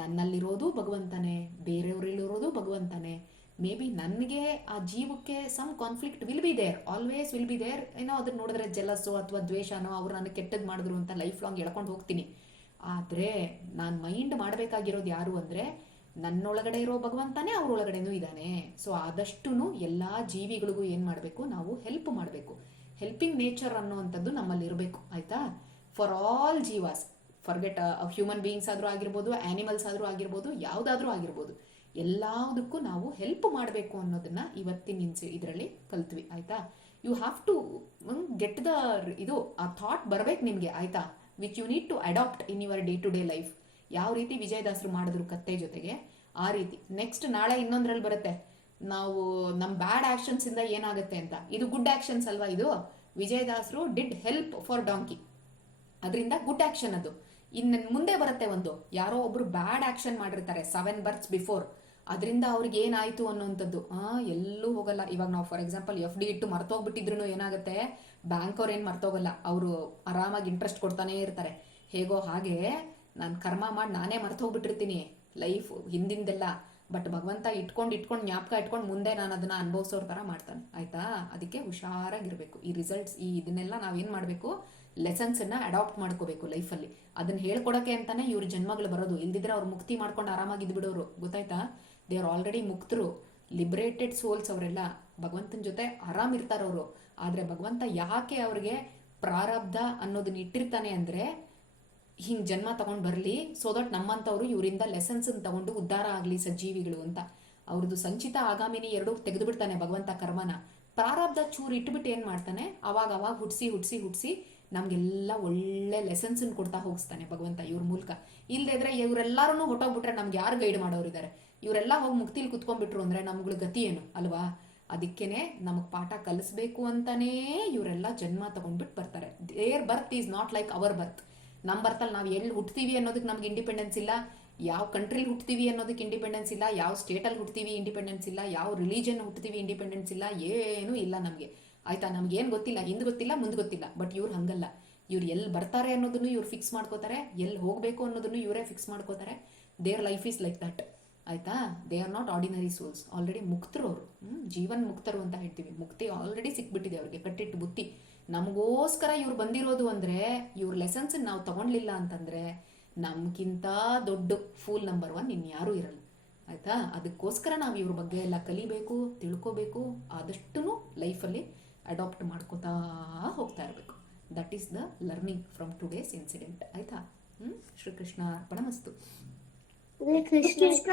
ನನ್ನಲ್ಲಿರೋದು ಭಗವಂತನೇ, ಬೇರೆಯವರಲ್ಲಿರೋದು ಭಗವಂತನೇ. ಮೇ ಬಿ ನನಗೆ ಆ ಜೀವಕ್ಕೆ some conflict will be there, always will be there. ಏನೋ ಅದನ್ನ ನೋಡಿದ್ರೆ ಜಲಸೋ ಅಥವಾ ದ್ವೇಷನೋ ಅವ್ರು ನನಗೆ ಕೆಟ್ಟದ್ದು ಮಾಡಿದ್ರು ಅಂತ ಲೈಫ್ ಲಾಂಗ್ ಎಳ್ಕೊಂಡು ಹೋಗ್ತೀನಿ. ಆದರೆ ನಾನು ಮೈಂಡ್ ಮಾಡಬೇಕಾಗಿರೋದು ಯಾರು ಅಂದರೆ, ನನ್ನೊಳಗಡೆ ಇರೋ ಭಗವಂತನೇ ಅವ್ರೊಳಗಡೆನೂ ಇದ್ದಾನೆ. ಸೊ ಆದಷ್ಟು ಎಲ್ಲ ಜೀವಿಗಳಿಗೂ ಏನು ಮಾಡಬೇಕು, ನಾವು ಹೆಲ್ಪ್ ಮಾಡಬೇಕು. ಹೆಲ್ಪಿಂಗ್ ನೇಚರ್ ಅನ್ನೋವಂಥದ್ದು ನಮ್ಮಲ್ಲಿ ಇರಬೇಕು, ಆಯಿತಾ. ಫಾರ್ ಆಲ್ ಜೀವಾಸ್, ಫರ್ಗೆಟ್ ಹ್ಯೂಮನ್ ಬೀಯಿಂಗ್ಸ್ ಆದರೂ ಆಗಿರ್ಬೋದು, ಆ್ಯನಿಮಲ್ಸ್ ಆದರೂ ಆಗಿರ್ಬೋದು, ಯಾವುದಾದ್ರೂ ಆಗಿರ್ಬೋದು, ಎಲ್ಲದಕ್ಕೂ ನಾವು ಹೆಲ್ಪ್ ಮಾಡಬೇಕು ಅನ್ನೋದನ್ನ ಇವತ್ತಿನ ಇದರಲ್ಲಿ ಕಲ್ತ್ವಿ, ಆಯಿತಾ. You have to get the ಇದು ಆ ಥಾಟ್ ಬರಬೇಕು ನಿಮಗೆ, ಆಯಿತಾ, which you need to adapt in your day to day life. ಯಾವ ರೀತಿ ವಿಜಯದಾಸರು ಮಾಡಿದ್ರು ಕತ್ತೆ ಜೊತೆಗೆ, ಆ ರೀತಿ. ನೆಕ್ಸ್ಟ್ ನಾಳೆ ಇನ್ನೊಂದ್ರಲ್ಲಿ ಬರುತ್ತೆ, ನಾವು ನಮ್ಮ ಬ್ಯಾಡ್ ಆ್ಯಕ್ಷನ್ಸಿಂದ ಏನಾಗುತ್ತೆ ಅಂತ. ಇದು ಗುಡ್ ಆ್ಯಕ್ಷನ್ಸ್ ಅಲ್ವಾ ಇದು. ವಿಜಯದಾಸರು ಡಿಡ್ ಹೆಲ್ಪ್ ಫಾರ್ ಡಾಂಕಿ, ಅದರಿಂದ ಗುಡ್ ಆ್ಯಕ್ಷನ್ ಅದು. ಇನ್ನು ಮುಂದೆ ಬರುತ್ತೆ ಒಂದು, ಯಾರೋ ಒಬ್ರು ಬ್ಯಾಡ್ ಆ್ಯಕ್ಷನ್ ಮಾಡಿರ್ತಾರೆ 7 ಬರ್ತ್ಸ್ ಬಿಫೋರ್, ಅದರಿಂದ ಅವ್ರಿಗೆ ಏನಾಯಿತು ಅನ್ನೋಂಥದ್ದು ಎಲ್ಲೂ ಹೋಗಲ್ಲ. ಇವಾಗ ನಾವು ಫಾರ್ ಎಕ್ಸಾಂಪಲ್ FD ಇಟ್ಟು ಮರ್ತೋಗ್ಬಿಟ್ಟಿದ್ರು ಏನಾಗುತ್ತೆ, ಬ್ಯಾಂಕ್ ಅವ್ರು ಏನು ಮರ್ತೋಗಲ್ಲ, ಅವರು ಆರಾಮಾಗಿ ಇಂಟ್ರೆಸ್ಟ್ ಕೊಡ್ತಾನೇ ಇರ್ತಾರೆ. ಹೇಗೋ ಹಾಗೆ ನಾನು ಕರ್ಮ ಮಾಡಿ ನಾನೇ ಮರ್ತೋಗ್ಬಿಟ್ಟಿರ್ತೀನಿ ಲೈಫ್ ಹಿಂದಿಂದೆಲ್ಲ. ಬಟ್ ಭಗವಂತ ಇಟ್ಕೊಂಡು ಜ್ಞಾಪಕ ಇಟ್ಕೊಂಡು ಮುಂದೆ ನಾನು ಅದನ್ನು ಅನುಭವಿಸೋರ ಥರ ಮಾಡ್ತಾನೆ, ಆಯಿತಾ. ಅದಕ್ಕೆ ಹುಷಾರಾಗಿರಬೇಕು. ಈ ರಿಸಲ್ಟ್ಸ್ ಇದನ್ನೆಲ್ಲ ನಾವೇನು ಮಾಡಬೇಕು, ಲೆಸನ್ಸನ್ನು ಅಡಾಪ್ಟ್ ಮಾಡ್ಕೋಬೇಕು ಲೈಫಲ್ಲಿ. ಅದನ್ನು ಹೇಳ್ಕೊಡೋಕ್ಕೆ ಅಂತಾನೆ ಇವ್ರ ಜನ್ಮಗಳು ಬರೋದು. ಇಲ್ದಿದ್ರೆ ಅವ್ರು ಮುಕ್ತಿ ಮಾಡ್ಕೊಂಡು ಆರಾಮಾಗಿದ್ದು ಬಿಡೋರು, ಗೊತ್ತಾಯ್ತಾ. ದೇ ಆರ್ ಆಲ್ರೆಡಿ ಮುಕ್ತರು, ಲಿಬ್ರೇಟೆಡ್ ಸೋಲ್ಸ್ ಅವರೆಲ್ಲ, ಭಗವಂತನ ಜೊತೆ ಆರಾಮಿರ್ತಾರವರು. ಆದರೆ ಭಗವಂತ ಯಾಕೆ ಅವ್ರಿಗೆ ಪ್ರಾರಬ್ಧ ಅನ್ನೋದನ್ನ ಇಟ್ಟಿರ್ತಾನೆ ಅಂದರೆ, ಹಿಂಗೆ ಜನ್ಮ ತಗೊಂಡು ಬರಲಿ, ಸೊ ದಟ್ ನಮ್ಮಂಥವ್ರು ಇವರಿಂದ ಲೆಸನ್ಸನ್ನು ತಗೊಂಡು ಉದ್ಧಾರ ಆಗಲಿ ಸಜ್ಜೀವಿಗಳು ಅಂತ. ಅವ್ರದ್ದು ಸಂಚಿತ ಆಗಾಮಿನಿ ಎರಡೂ ತೆಗೆದು ಬಿಡ್ತಾನೆ ಭಗವಂತ ಕರ್ಮನ. ಪ್ರಾರಬ್ಧ ಚೂರು ಇಟ್ಬಿಟ್ಟು ಏನು ಮಾಡ್ತಾನೆ, ಅವಾಗ ಹುಟ್ಟಿಸಿ ನಮಗೆಲ್ಲ ಒಳ್ಳೆ ಲೆಸನ್ಸನ್ನು ಕೊಡ್ತಾ ಹೋಗಿಸ್ತಾನೆ ಭಗವಂತ ಇವ್ರ ಮೂಲಕ. ಇಲ್ಲದಿದ್ರೆ ಇವರೆಲ್ಲರೂ ಹೊಟ್ಟೋಗ್ಬಿಟ್ರೆ ನಮ್ಗೆ ಯಾರು ಗೈಡ್ ಮಾಡೋರಿದ್ದಾರೆ. ಇವರೆಲ್ಲ ಹೋಗಿ ಮುಕ್ತಿಲಿ ಕುತ್ಕೊಂಡ್ಬಿಟ್ರು ಅಂದರೆ ನಮ್ಗಳ ಗತಿ ಏನು ಅಲ್ವಾ. ಅದಕ್ಕೇನೆ ನಮಗೆ ಪಾಠ ಕಲಿಸ್ಬೇಕು ಅಂತಾನೇ ಇವರೆಲ್ಲ ಜನ್ಮ ತಗೊಂಡ್ಬಿಟ್ಟು ಬರ್ತಾರೆ. Their birth is not like our birth. ನಮ್ಮ ಬರ್ತಲ್ಲಿ ನಾವು ಎಲ್ಲಿ ಹುಟ್ತೀವಿ ಅನ್ನೋದಕ್ಕೆ ನಮ್ಗೆ ಇಂಡಿಪೆಂಡೆನ್ಸ್ ಇಲ್ಲ, ಯಾವ ಕಂಟ್ರಿಲಿ ಹುಟ್ತೀವಿ ಅನ್ನೋದಕ್ಕೆ ಇಂಡಿಪೆಂಡೆನ್ಸ್ ಇಲ್ಲ, ಯಾವ ಸ್ಟೇಟಲ್ಲಿ ಹುಟ್ತೀವಿ ಇಂಡಿಪೆಂಡೆನ್ಸ್ ಇಲ್ಲ, ಯಾವ ರಿಲಿಜನ್ ಹುಟ್ತೀವಿ ಇಂಡಿಪೆಂಡೆನ್ಸ್ ಇಲ್ಲ, ಏನೂ ಇಲ್ಲ ನಮಗೆ, ಆಯಿತಾ. ನಮ್ಗೇನು ಗೊತ್ತಿಲ್ಲ, ಹಿಂದೆ ಗೊತ್ತಿಲ್ಲ, ಮುಂದೆ ಗೊತ್ತಿಲ್ಲ. ಬಟ್ ಇವ್ರು ಹಂಗಲ್ಲ. ಇವ್ರು ಎಲ್ಲಿ ಬರ್ತಾರೆ ಅನ್ನೋದನ್ನು ಇವ್ರು ಫಿಕ್ಸ್ ಮಾಡ್ಕೋತಾರೆ, ಎಲ್ಲಿ ಹೋಗಬೇಕು ಅನ್ನೋದನ್ನು ಇವರೇ ಫಿಕ್ಸ್ ಮಾಡ್ಕೋತಾರೆ. Their life is like that, ಆಯಿತಾ. They are not ordinary souls, already ಮುಕ್ತರು ಅವರು. ಜೀವನ್ ಮುಕ್ತರು ಅಂತ ಹೇಳ್ತೀವಿ. ಮುಕ್ತಿ ಆಲ್ರೆಡಿ ಸಿಕ್ಬಿಟ್ಟಿದೆ ಅವ್ರಿಗೆ, ಕಟ್ಟಿಟ್ಟು ಬುತ್ತಿ. ನಮಗೋಸ್ಕರ ಇವ್ರು ಬಂದಿರೋದು ಅಂದರೆ, ಇವ್ರ ಲೆಸನ್ಸ್ ನಾವು ತಗೊಳ್ಲಿಲ್ಲ ಅಂತಂದರೆ ನಮ್ಗಿಂತ ದೊಡ್ಡ ಫೂಲ್ ನಂಬರ್ 1 ಇನ್ಯಾರೂ ಇರಲ್ಲ, ಆಯಿತಾ. ಅದಕ್ಕೋಸ್ಕರ ನಾವು ಇವ್ರ ಬಗ್ಗೆ ಎಲ್ಲ ಕಲಿಬೇಕು, ತಿಳ್ಕೋಬೇಕು, ಆದಷ್ಟು ಲೈಫಲ್ಲಿ ಅಡಾಪ್ಟ್ ಮಾಡ್ಕೋತಾ ಹೋಗ್ತಾ ಇರಬೇಕು. That is the learning from today's incident, ಆಯಿತಾ. ಶ್ರೀಕೃಷ್ಣ ಅರ್ಪಣಮಸ್ತು. ಕೃಷ್ಣ